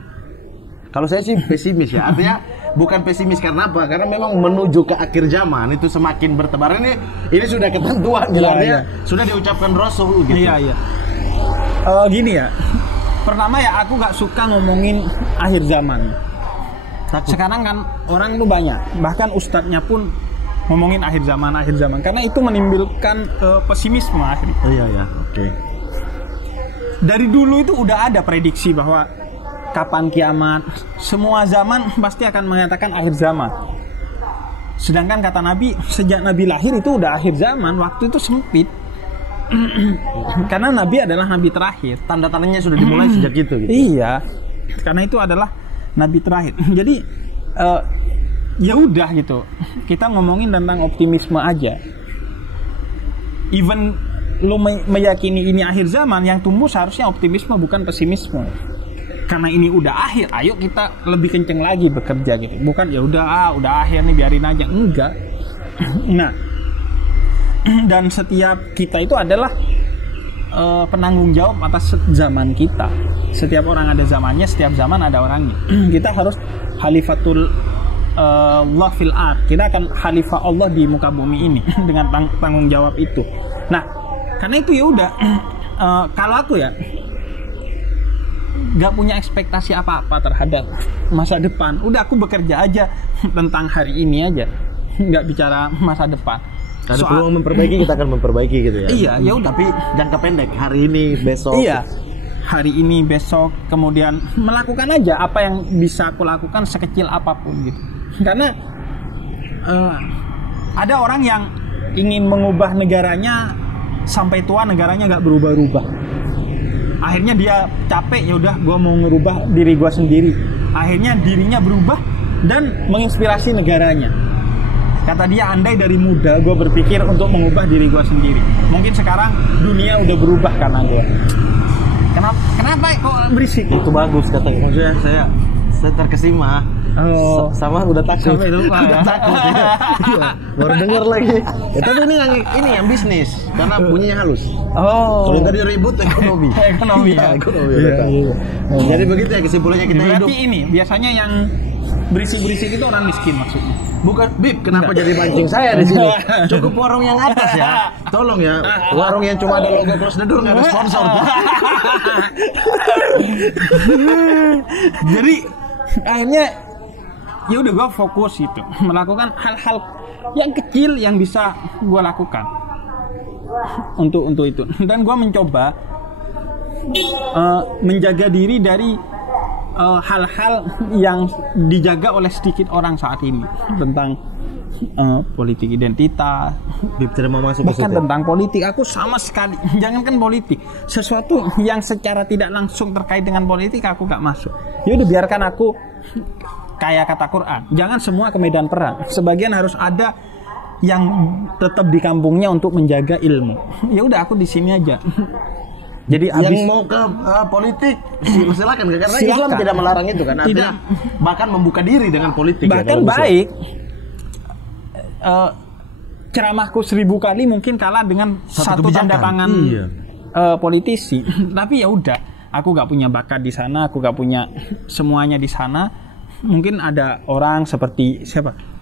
Kalau saya sih pesimis ya. Artinya bukan pesimis karena apa? Karena memang menuju ke akhir zaman itu semakin bertebar. Ini sudah ketentuan gitu. Iya. Sudah diucapkan Rasul gitu. Iya. Gini ya. Pertama ya aku nggak suka ngomongin akhir zaman. Takut. Sekarang kan orang tuh banyak. Bahkan ustadznya pun ngomongin akhir zaman karena itu menimbulkan pesimisme akhirnya. Oh iya, oke. Dari dulu itu udah ada prediksi bahwa kapan kiamat, semua zaman pasti akan mengatakan akhir zaman. Sedangkan kata Nabi, sejak Nabi lahir itu udah akhir zaman, waktu itu sempit. Karena Nabi adalah Nabi terakhir. Tanda-tandanya sudah dimulai sejak itu gitu. Iya, karena itu adalah Nabi terakhir. Jadi ya udah gitu, kita ngomongin tentang optimisme aja. Even lo meyakini ini akhir zaman, yang tumbuh seharusnya optimisme bukan pesimisme. Karena ini udah akhir, ayo kita lebih kenceng lagi bekerja gitu. Bukan ya udah akhir nih biarin aja, enggak. Nah, dan setiap kita itu adalah penanggung jawab atas zaman kita. Setiap orang ada zamannya, setiap zaman ada orangnya. Kita harus khalifatul Allah fil ard. Kita akan khalifah Allah di muka bumi ini dengan tanggung jawab itu. Nah, karena itu ya udah kalau aku ya nggak punya ekspektasi apa-apa terhadap masa depan. Udah aku bekerja aja tentang hari ini aja, nggak bicara masa depan. Ada peluang memperbaiki, kita akan memperbaiki gitu ya. Iya, ya udah. Tapi jangka pendek, hari ini, besok. Iya. Hari ini, besok, kemudian melakukan aja apa yang bisa aku lakukan sekecil apapun gitu. Karena ada orang yang ingin mengubah negaranya sampai tua negaranya nggak berubah-ubah. Akhirnya dia capek, ya udah gue mau ngerubah diri gue sendiri. Akhirnya dirinya berubah dan menginspirasi negaranya. Kata dia, andai dari muda gue berpikir untuk mengubah diri gue sendiri, mungkin sekarang dunia udah berubah karena gue. Kenapa kok berisik? Itu bagus katanya. Maksudnya saya terkesima. Oh. Sama udah takut. Sampai lupa ya. Udah takut ya. Iya, baru dengar lagi. Ya, tapi ini yang bisnis karena bunyinya halus. Oh. Kalau tadi ribut ekonomi. Ekonomi ya. Ekonomi. Iya, iya. Jadi begitu ya kesimpulannya kita hidup. Berarti ini biasanya yang berisik-berisik itu orang miskin maksudnya. Bukan, Bib, kenapa jadi mancing saya di sini? Cukup warung yang atas ya. Tolong ya, warung yang cuma ada logo Close the Door nggak ada sponsor. Jadi akhirnya ya udah gue fokus itu melakukan hal-hal yang kecil yang bisa gue lakukan untuk itu, dan gue mencoba menjaga diri dari hal-hal yang dijaga oleh sedikit orang saat ini tentang politik identitas, tidak mau masuk bahkan tentang politik. Aku sama sekali, jangankan politik, sesuatu yang secara tidak langsung terkait dengan politik aku gak masuk. Ya udah biarkan aku kayak kata Quran, jangan semua ke medan perang. Sebagian harus ada yang tetap di kampungnya untuk menjaga ilmu. Ya udah aku di sini aja. Jadi yang mau ke politik silakan, karena Islam tidak melarang itu kan. Artinya bahkan membuka diri dengan politik. Bahkan ya, baik. Ceramahku 1000 kali mungkin kalah dengan satu tanda tangan politisi. Tapi ya udah, aku gak punya bakat di sana, aku gak punya semuanya di sana. Mungkin ada orang seperti siapa?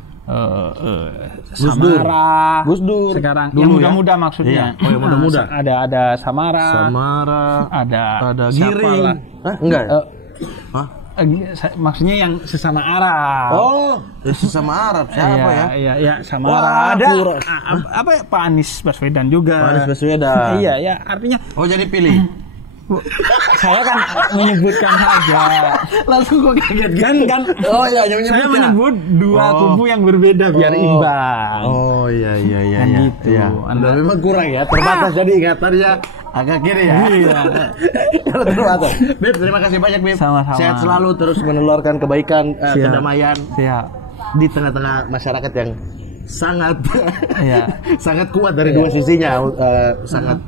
Samara, Gus Dur sekarang yang muda-muda maksudnya. Iya. Oh, yang muda-muda. Ada Samara, ada Giring. Enggak. Maksudnya yang sesama Arab. Oh, sesama Arab siapa ya? Iya, Samara. Ada apa ya, Pak Anies Baswedan juga. Pak Anies Baswedan. Iya, ya, artinya jadi pilih. Saya kan menyebutkan saja. Langsung gue kaget kan. Oh iya, saya menyebut dua kubu yang berbeda biar imbang. Oh iya. Kan gitu. Iya. Anda memang kurang ya, terbatas jadi ingatannya agak kiri ya. Iya. Kalau terbatas. Beb, terima kasih banyak Beb. Sama-sama. Sehat selalu, terus menularkan kebaikan, kedamaian. Siap. Di tengah-tengah masyarakat yang sangat sangat kuat dari Iya. dua sisinya, sangat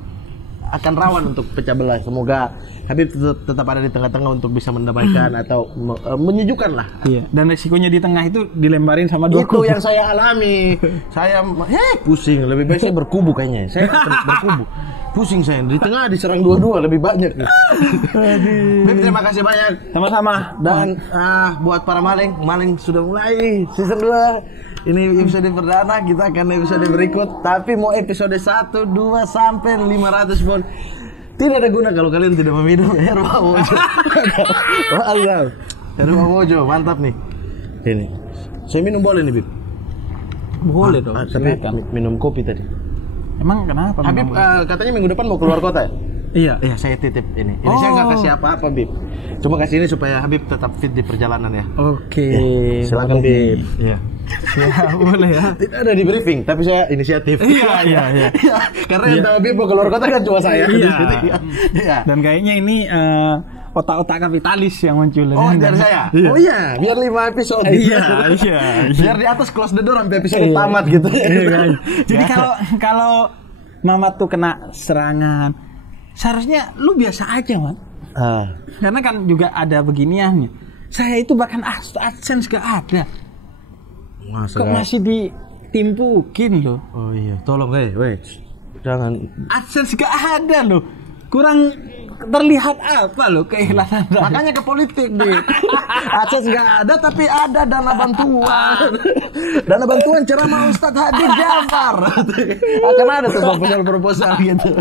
akan rawan untuk pecah belah. Semoga Habib tetap ada di tengah-tengah untuk bisa mendamaikan atau menyejukkan lah. Iya. Dan resikonya di tengah itu dilemparin sama dua kubu. Itu yang saya alami. Saya pusing. Lebih baik saya berkubu kayaknya. Saya berkubu. Pusing saya. Di tengah diserang dua-dua lebih banyak. Beb, terima kasih banyak. Sama-sama. Dan buat para maling sudah mulai season 2. Ini episode perdana, kita akan episode berikut. Tapi mau episode 1, 2 sampai 500 pun tidak ada guna kalau kalian tidak meminum Herba Mojo. Mantap. Herba Mojo, mantap nih. Ini. Saya minum boleh nih, Bib? Boleh dong. Tapi minum kopi tadi. Emang kenapa? Habib katanya minggu depan mau keluar kota ya? Iya. Iya, saya titip ini. Ini saya nggak kasih apa-apa, Bib. Cuma kasih ini supaya Habib tetap fit di perjalanan ya. Oke. Ya, silakan, Bib. Iya. Ya, boleh ya. Tidak ada di briefing, tapi saya inisiatif. Iya. Karena yang tahu Bib mau keluar kota kan cuma saya. Iya. Dan kayaknya ini otak-otak kapitalis yang muncul. Oh, dari saya? Iya. Oh iya, biar 5 episode. Iya. Biar di atas close the door sampai episode tamat gitu. Iya. Jadi kalau Mamat tuh kena serangan, seharusnya lu biasa aja, Man. Karena kan juga ada beginiannya. Saya itu bahkan AdSense gak ada. Kok masih ditimpukin loh. Oh iya, tolong jangan. AdSense gak ada loh. Kurang terlihat apa loh keikhlasan. Makanya ke politik deh. AdSense gak ada tapi ada dana bantuan. Dana bantuan ceramah Ustadz Habib Jafar. Akan ada tuh proposal gitu.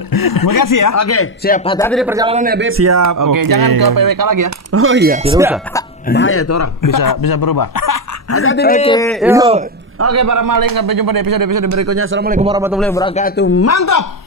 Makasih ya. Oke, siap. Hati-hati di perjalanan ya, Beb. Siap. Oke, jangan ke PWK lagi ya. Oh iya. Tidak usah. Bahaya tuh orang. Bisa berubah. Hati-hati, Beb. Oke, para maling, sampai jumpa di episode berikutnya. Assalamualaikum warahmatullahi wabarakatuh. Mantap.